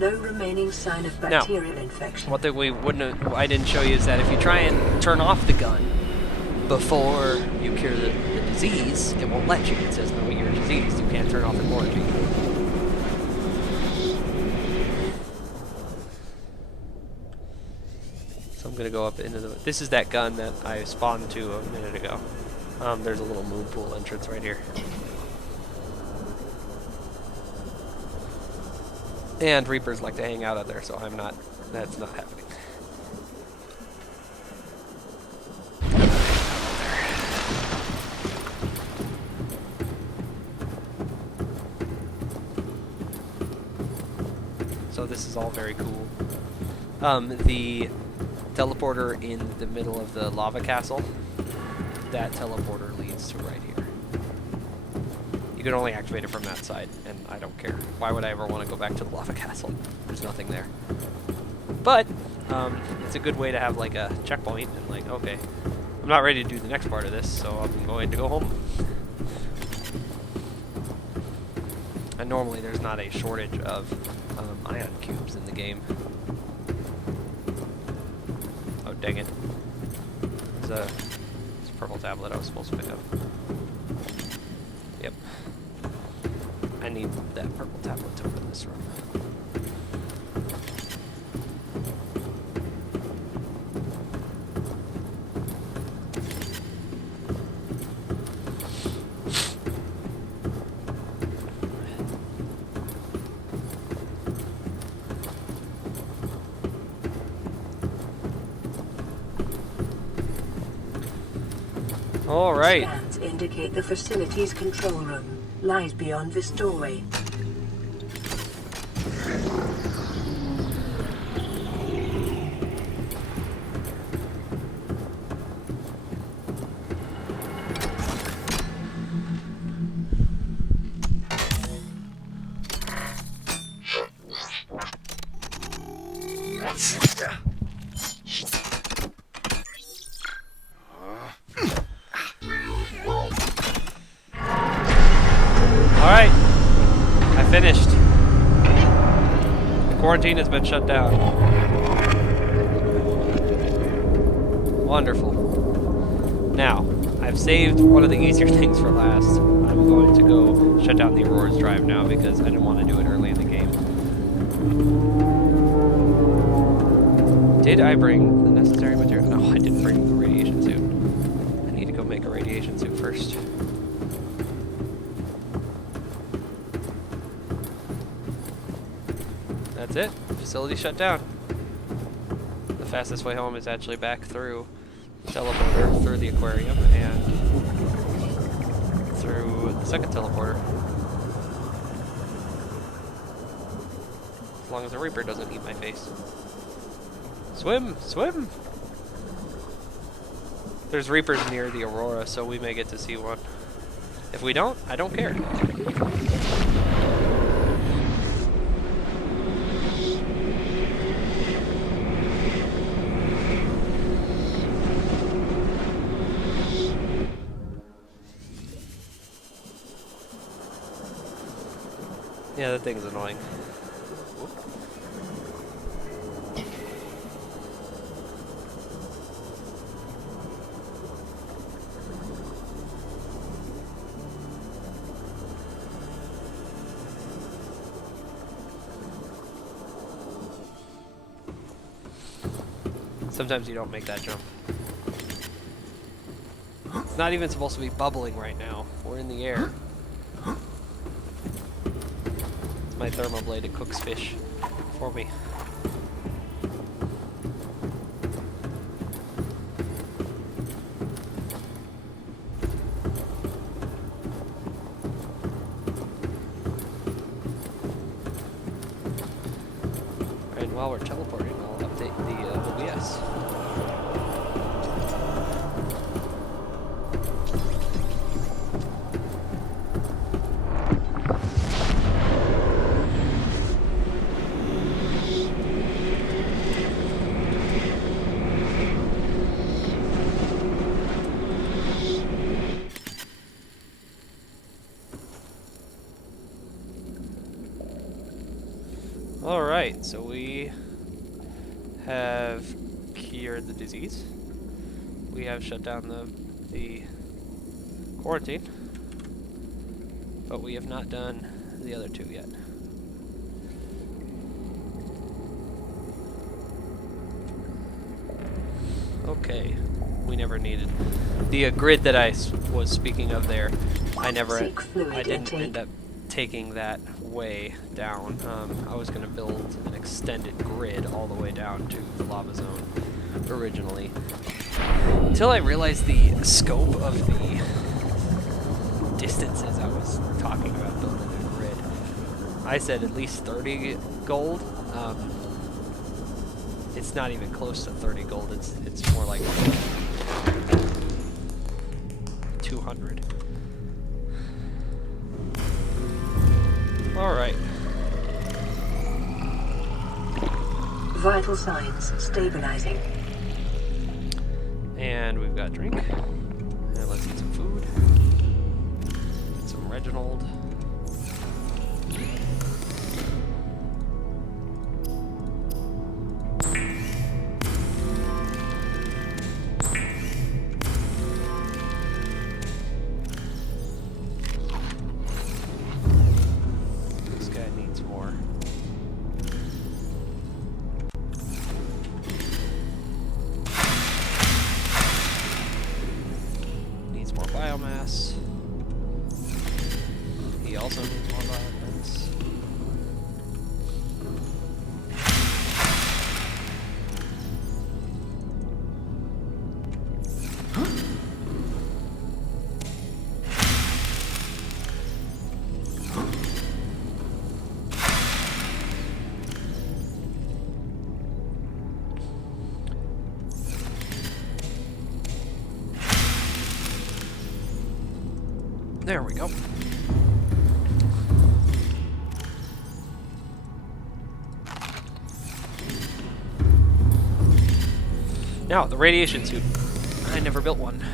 No remaining sign of bacterial infection. One thing we I didn't show you is that if you try and turn off the gun before you cure the disease, it won't let you. It says, no, you're diseased. You can't turn off the quarantine. So I'm going to go up into the... This is that gun that I spawned to a minute ago. There's a little moon pool entrance right here. And Reapers like to hang out out there, so I'm not. That's not happening. So this is all very cool. The teleporter in the middle of the lava castle, that teleporter leads to right here. You can only activate it from that side, and I don't care. Why would I ever want to go back to the lava castle? There's nothing there. But it's a good way to have like a checkpoint and like, okay, I'm not ready to do the next part of this, so I'm going to go home. And normally there's not a shortage of ion cubes in the game. Oh, dang it. There's a purple tablet I was supposed to pick up. Yep. I need that purple tablet to open this room. All right. Scans indicate the facility's control room lies beyond this doorway. Alright, I finished. The quarantine has been shut down. Wonderful. Now, I've saved one of the easier things for last. I'm going to go shut down the Aurora's drive now because I didn't want to do it early in the game. Did I bring the necessary material? No, I didn't bring the radiation suit. I need to go make a radiation suit first. That's it. Facility shut down. The fastest way home is actually back through the teleporter, through the aquarium, and through the second teleporter. As long as the Reaper doesn't eat my face. Swim! Swim! There's Reapers near the Aurora, so we may get to see one. If we don't, I don't care. Yeah, that thing's annoying. Sometimes you don't make that jump. It's not even supposed to be bubbling right now. We're in the air. It's my thermoblade. It cooks fish for me. And while we're teleporting, I'll update the OBS. Alright, so we have cured the disease. We have shut down the quarantine. But we have not done the other two yet. Okay, we never needed the grid that I was speaking of there. I didn't end up taking that way down. I was going to build an extended grid all the way down to the lava zone originally. Until I realized the scope of the distances I was talking about building a grid. I said at least 30 gold. It's not even close to 30 gold. It's more like 200. All right. Vital signs stabilizing. And we've got drink. And let's eat some food. Get some Reginald. This guy needs more. Needs more biomass. He also needs more biomass. There we go. Now, the radiation suit. I never built one.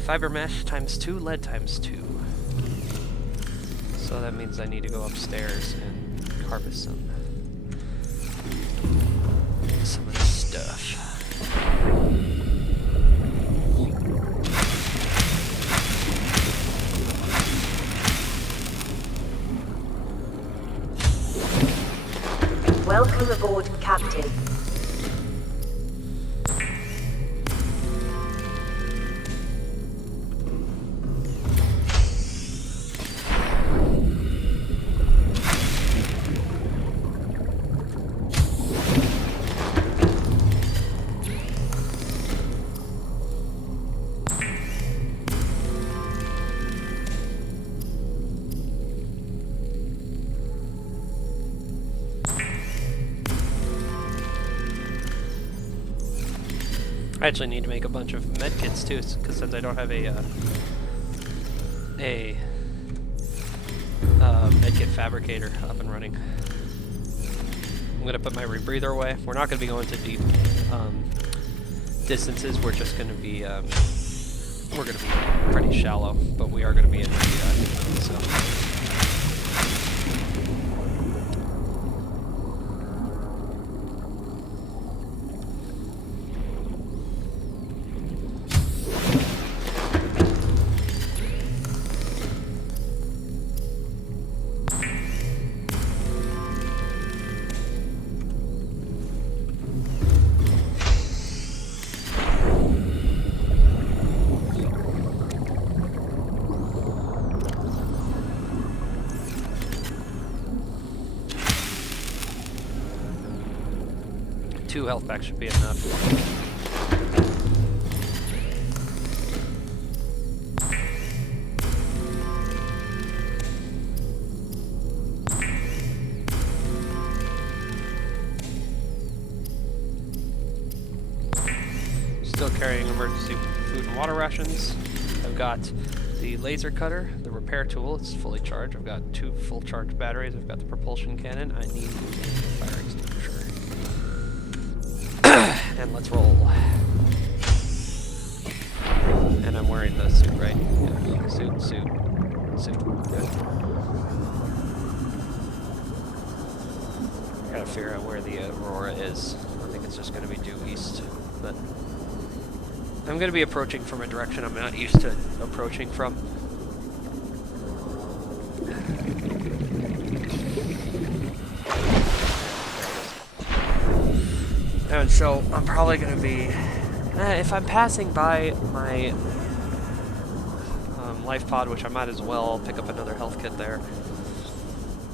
Fiber mesh times 2, lead times 2. So that means I need to go upstairs and harvest some of this stuff. Welcome aboard, Captain. I actually need to make a bunch of medkits too, because since I don't have a medkit fabricator up and running. I'm gonna put my rebreather away. We're not gonna be going to deep distances. We're just gonna be pretty shallow, but we are gonna be in the so. Two health packs should be enough. Still carrying emergency food and water rations. I've got the laser cutter, the repair tool, it's fully charged. I've got 2 full charged batteries. I've got the propulsion cannon. I need a fire extinguisher. And let's roll. And I'm wearing the suit, right? Yeah. Suit. Good. Gotta figure out where the Aurora is. I think it's just gonna be due east, but I'm gonna be approaching from a direction I'm not used to approaching from. And so I'm probably going to be, if I'm passing by my life pod, which I might as well pick up another health kit there.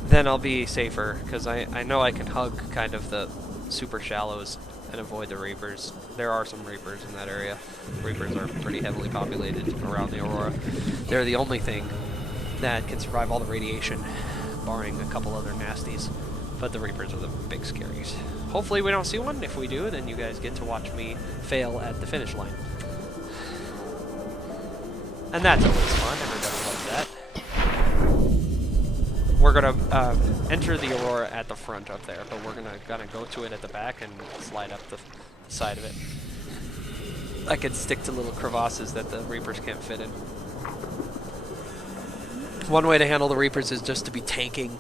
Then I'll be safer, because I know I can hug kind of the super shallows and avoid the Reapers. There are some Reapers in that area. Reapers are pretty heavily populated around the Aurora. They're the only thing that can survive all the radiation, barring a couple other nasties. But the Reapers are the big scaries. Hopefully we don't see one. If we do, then you guys get to watch me fail at the finish line. And that's always fun. Everybody loves that. We're gonna enter the Aurora at the front up there, but we're gonna go to it at the back and slide up the side of it. I could stick to little crevasses that the Reapers can't fit in. One way to handle the Reapers is just to be tanking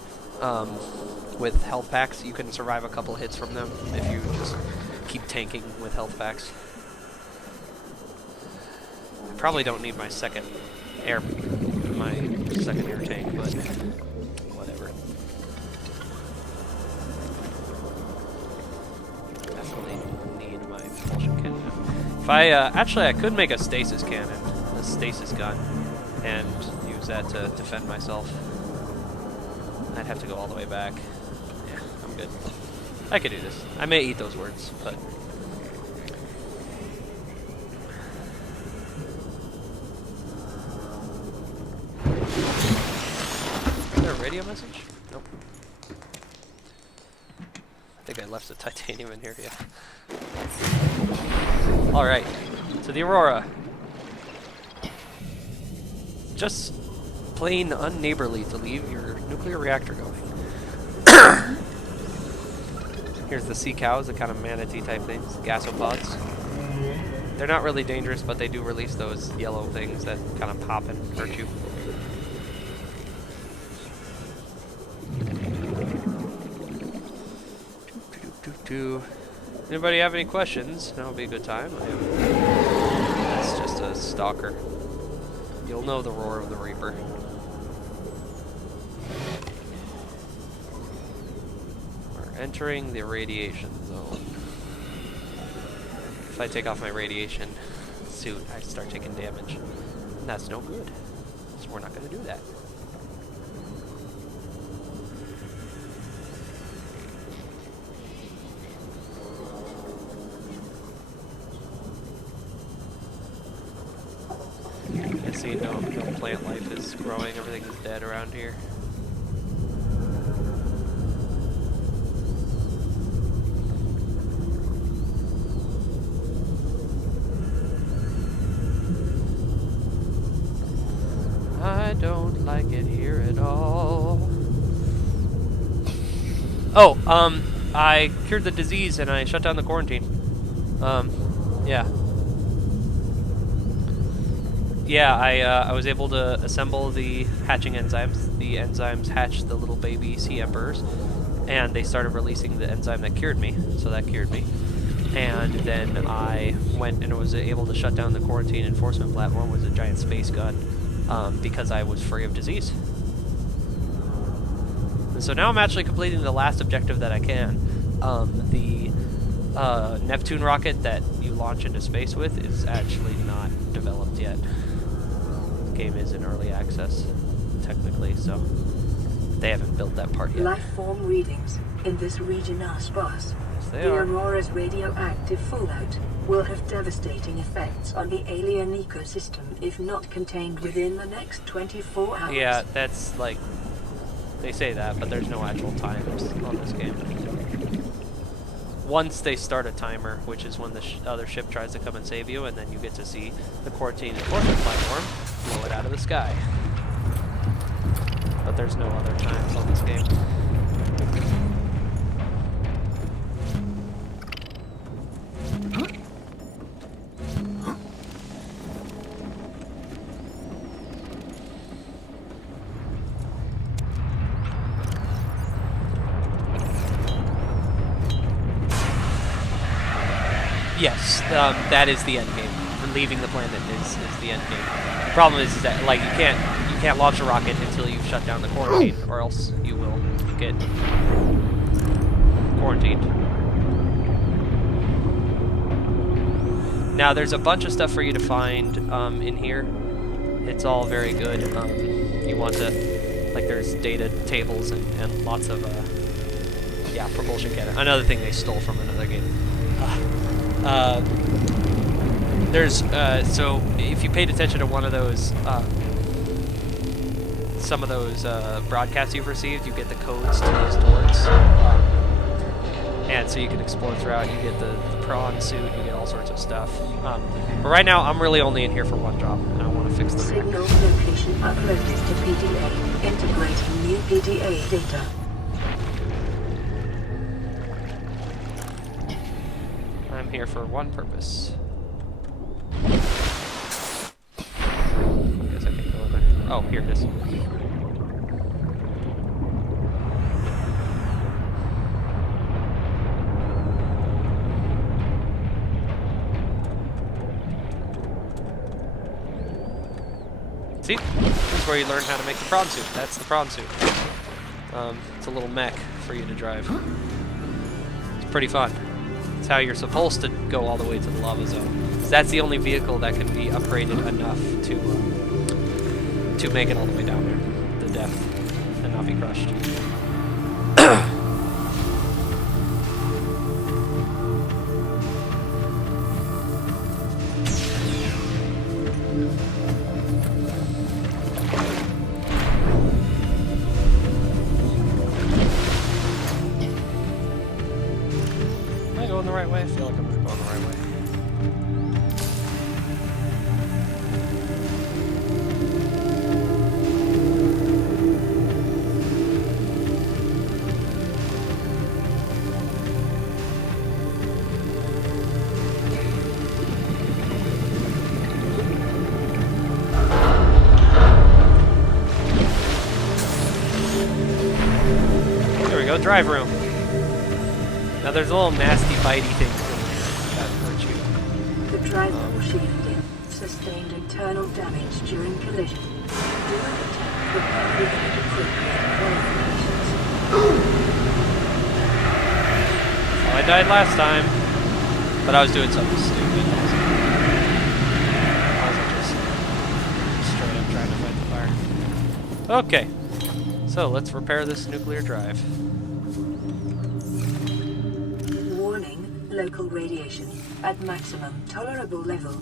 with health packs. You can survive a couple hits from them if you just keep tanking with health packs. I probably don't need my second air tank, but whatever. Definitely need my propulsion kit. If actually I could make a stasis cannon, a stasis gun, and use that to defend myself. I'd have to go all the way back. Yeah, I'm good. I could do this. I may eat those words, but... Is there a radio message? Nope. I think I left the titanium in here, yeah. Alright, so the Aurora. Just plain unneighborly to leave your nuclear reactor going. Here's the sea cows, the kind of manatee type things, gasopods. They're not really dangerous, but they do release those yellow things that kind of pop and hurt you. Anybody have any questions? That'll be a good time. That's just a stalker. You'll know the roar of the Reaper. We're entering the radiation zone. If I take off my radiation suit, I start taking damage. And that's no good. So we're not going to do that. See, no plant life is growing, everything is dead around here. I don't like it here at all. Oh, I cured the disease and I shut down the quarantine. Yeah. Yeah, I was able to assemble the hatching enzymes. The enzymes hatched the little baby sea emperors, and they started releasing the enzyme that cured me, so that cured me. And then I went and was able to shut down the quarantine enforcement platform with a giant space gun, because I was free of disease. And so now I'm actually completing the last objective that I can. The Neptune rocket that you launch into space with is actually not developed yet. Game is in early access, technically, so they haven't built that part yet. Life form readings in this region are sparse. Yes, they the are. Aurora's radioactive fallout will have devastating effects on the alien ecosystem if not contained within the next 24 hours. Yeah, that's like, they say that, but there's no actual times on this game. Once they start a timer, which is when the other ship tries to come and save you, and then you get to see the quarantine enforcement platform blow it out of the sky. But there's no other times on this game. Yes, that is the end game. Leaving the planet is the end game. The problem is that like you can't launch a rocket until you've shut down the quarantine, or else you will get quarantined. Now there's a bunch of stuff for you to find in here, it's all very good. You want to, like, there's data tables and lots of, yeah, propulsion cannon. Another thing they stole from another game. There's, so if you paid attention to one of those, some of those broadcasts you've received, you get the codes to those doors. And so you can explore throughout. You get the prawn suit, you get all sorts of stuff. But right now, I'm really only in here for one job, and I want to fix the wreck. Signal location uploaded to PDA. Integrating new PDA data. I'm here for one purpose. Guess I can go in there. Oh, here it is. See? This is where you learn how to make the prawn suit. That's the prawn suit. It's a little mech for you to drive. It's pretty fun. It's how you're supposed to go all the way to the lava zone. 'Cause that's the only vehicle that can be upgraded enough to make it all the way down there to death and not be crushed. Am I going the right way? I feel like I'm going the right way. There we go, drive room. Now there's little nasty bitey things in there that hurt you. The driver shielding sustained internal damage during collision. Do not attempt to repair the inappropriate qualifications. Well, I died last time, but I was doing something stupid. I wasn't just straight up trying to fight the fire. Okay, so let's repair this nuclear drive. Warning, local radiation at maximum tolerable level.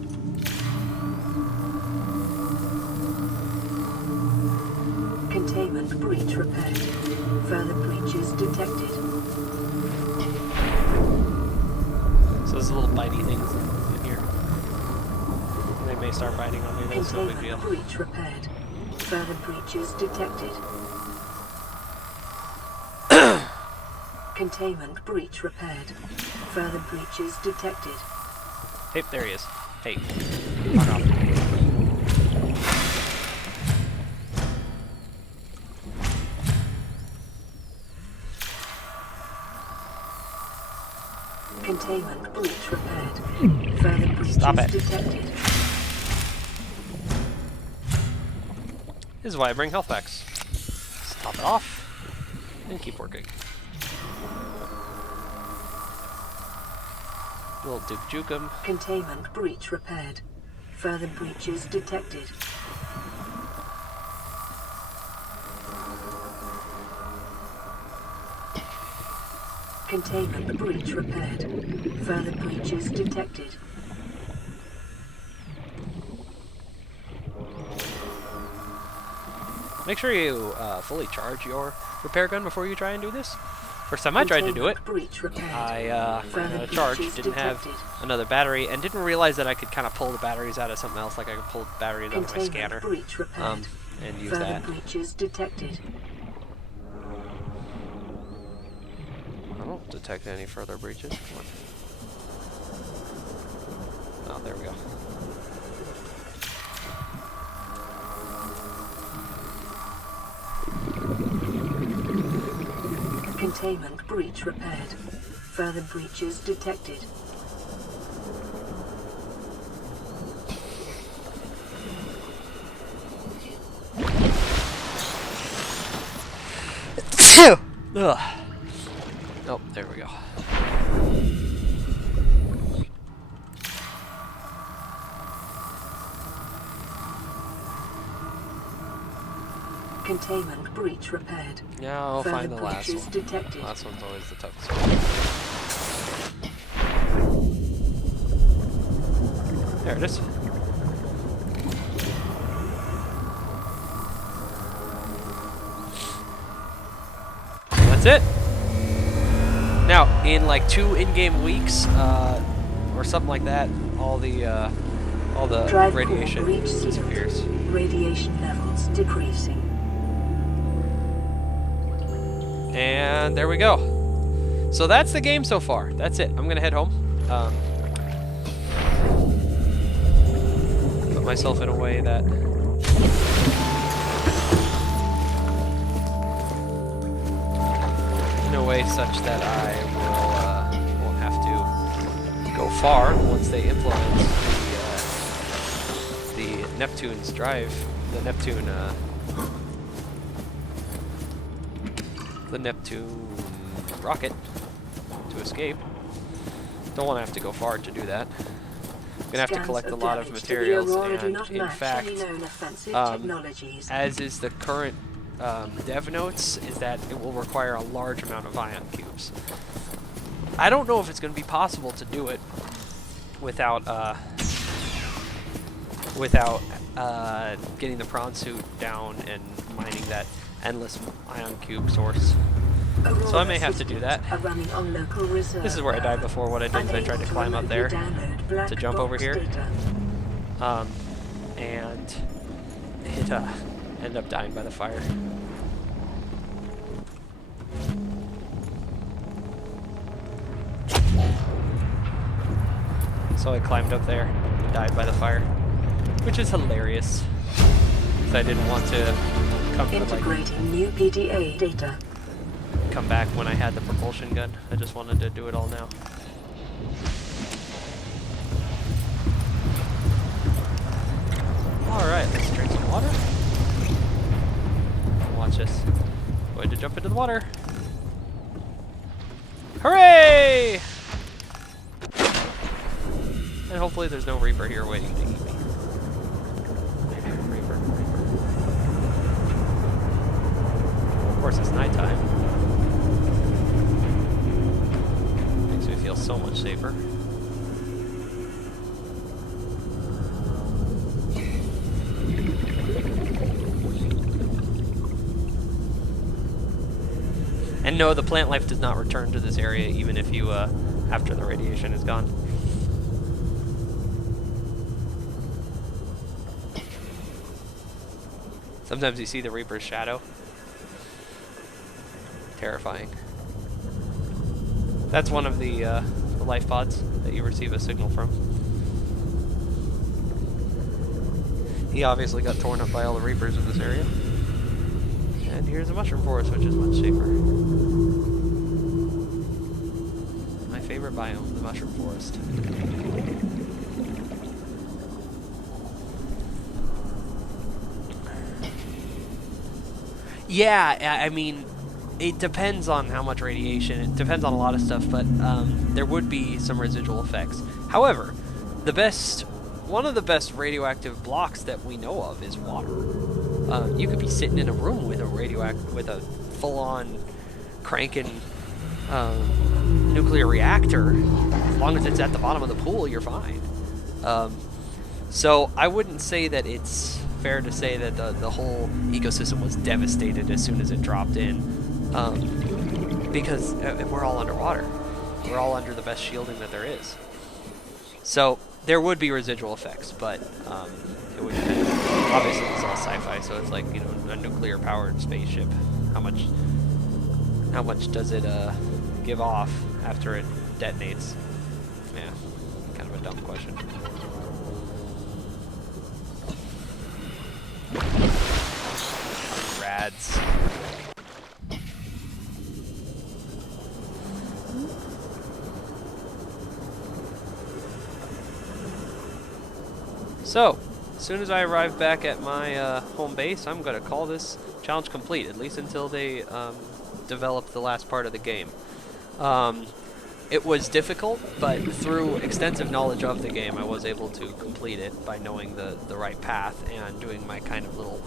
Containment breach repaired. Further breaches detected. So there's little bitey things in here. They may start biting on me, but it's no big deal. Containment breach repaired. Further breaches detected. Containment breach repaired. Further breaches detected. Hey, there he is. Hey, fuck off. Containment breach repaired. Further breaches Stop it. detected. This is why I bring health packs. Stop it off and keep working. Little Duke Jukem. Containment breach repaired. Further breaches detected. Containment breach repaired. Further breaches detected. Make sure you fully charge your repair gun before you try and do this. First time I tried to do it, Breach repaired. I ran out of charge, didn't have another battery, and didn't realize that I could kind of pull the batteries out of something else, like I could pull batteries out of my scanner, Breach repaired. and use Further that. breaches detected. I don't detect any further breaches. Come on. Oh, there we go. Containment breach repaired. Further breaches detected. Ugh. Oh, there we go. Containment breach repaired. Yeah, I'll Further find the last breaches one. detected. Last one's always the toughest one. There it is. That's it. Now, in like 2 in-game weeks, or something like that, all the Drive core radiation breach sealed. disappears. Radiation levels decreasing. And there we go. So that's the game so far. That's it. I'm gonna head home. Put myself in a way that such that I won't have to go far once they implement the Neptune's drive, the Neptune rocket to escape. Don't want to have to go far to do that. I'm gonna have to collect a lot of materials, and in fact, as is the current dev notes, is that it will require a large amount of ion cubes. I don't know if it's going to be possible to do it without getting the prawn suit down and mining that endless ion cube source. So I may have to do that. This is where I died before. What I did is I tried to climb up there to jump over here, and it ended up dying by the fire. So I climbed up there and died by the fire, which is hilarious, because I didn't want to come to, integrating new PDA data. Come back when I had the propulsion gun. I just wanted to do it all now. Alright, let's drink some water. Watch this. Going to jump into the water. Hooray! And hopefully there's no Reaper here waiting to eat me. Reaper. Of course it's nighttime. Makes me feel so much safer. And no, the plant life does not return to this area even if you, after the radiation is gone. Sometimes you see the Reaper's shadow. Terrifying. That's one of the life pods that you receive a signal from. He obviously got torn up by all the Reapers in this area. And here's a mushroom forest, which is much safer. My favorite biome, the mushroom forest. Yeah, I mean, it depends on how much radiation, it depends on a lot of stuff, but there would be some residual effects. However, one of the best radioactive blocks that we know of is water. You could be sitting in a room with a full-on cranking nuclear reactor. As long as it's at the bottom of the pool, you're fine. So I wouldn't say that it's fair to say that the whole ecosystem was devastated as soon as it dropped in, because we're all underwater. We're all under the best shielding that there is. So there would be residual effects, but it would depend. Obviously, it's all sci-fi, so it's like, you know, a nuclear-powered spaceship. How much does it give off after it detonates? Yeah, kind of a dumb question. Rads. So, as soon as I arrive back at my home base, I'm going to call this challenge complete, at least until they develop the last part of the game. It was difficult, but through extensive knowledge of the game, I was able to complete it by knowing the right path and doing my kind of little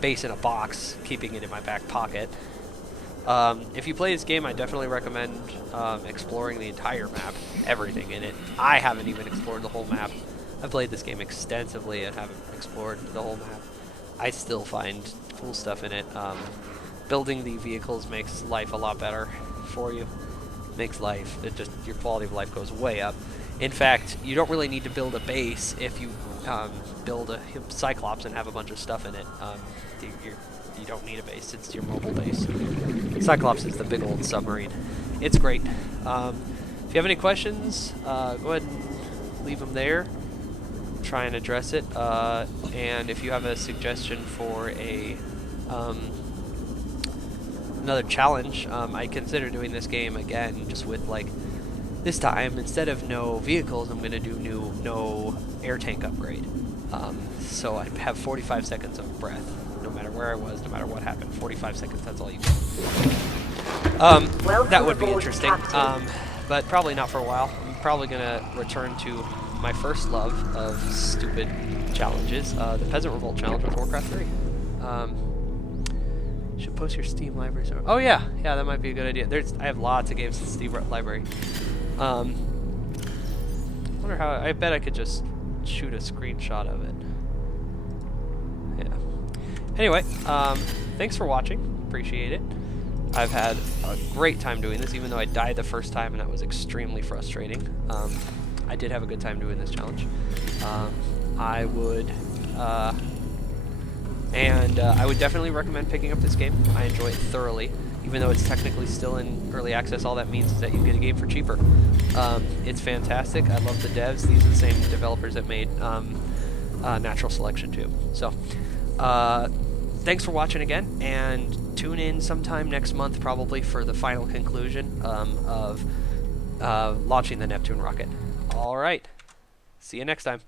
base in a box, keeping it in my back pocket. If you play this game, I definitely recommend exploring the entire map, everything in it. I haven't even explored the whole map. I've played this game extensively and haven't explored the whole map. I still find cool stuff in it. Building the vehicles makes life a lot better for you. Makes life, your quality of life goes way up. In fact, you don't really need to build a base if you build a Cyclops and have a bunch of stuff in it. You don't need a base, it's your mobile base. Cyclops is the big old submarine. It's great. If you have any questions, go ahead and leave them there. Try and address it. And if you have a suggestion for a another challenge, I consider doing this game again, just with like this time instead of no vehicles, I'm going to do no air tank upgrade. So I have 45 seconds of breath, no matter where I was, no matter what happened. 45 seconds, that's all you get. That would be interesting, but probably not for a while. I'm probably going to return to my first love of stupid challenges, the Peasant Revolt challenge with Warcraft 3. Should post your Steam library. Oh yeah, that might be a good idea. I have lots of games in the Steam library. Wonder how. I bet I could just shoot a screenshot of it. Yeah. Anyway, thanks for watching. Appreciate it. I've had a great time doing this, even though I died the first time and that was extremely frustrating. I did have a good time doing this challenge. I would definitely recommend picking up this game. I enjoy it thoroughly. Even though it's technically still in early access, all that means is that you get a game for cheaper. It's fantastic. I love the devs. These are the same developers that made Natural Selection 2. So, thanks for watching again, and tune in sometime next month probably for the final conclusion of launching the Neptune rocket. All right. See you next time.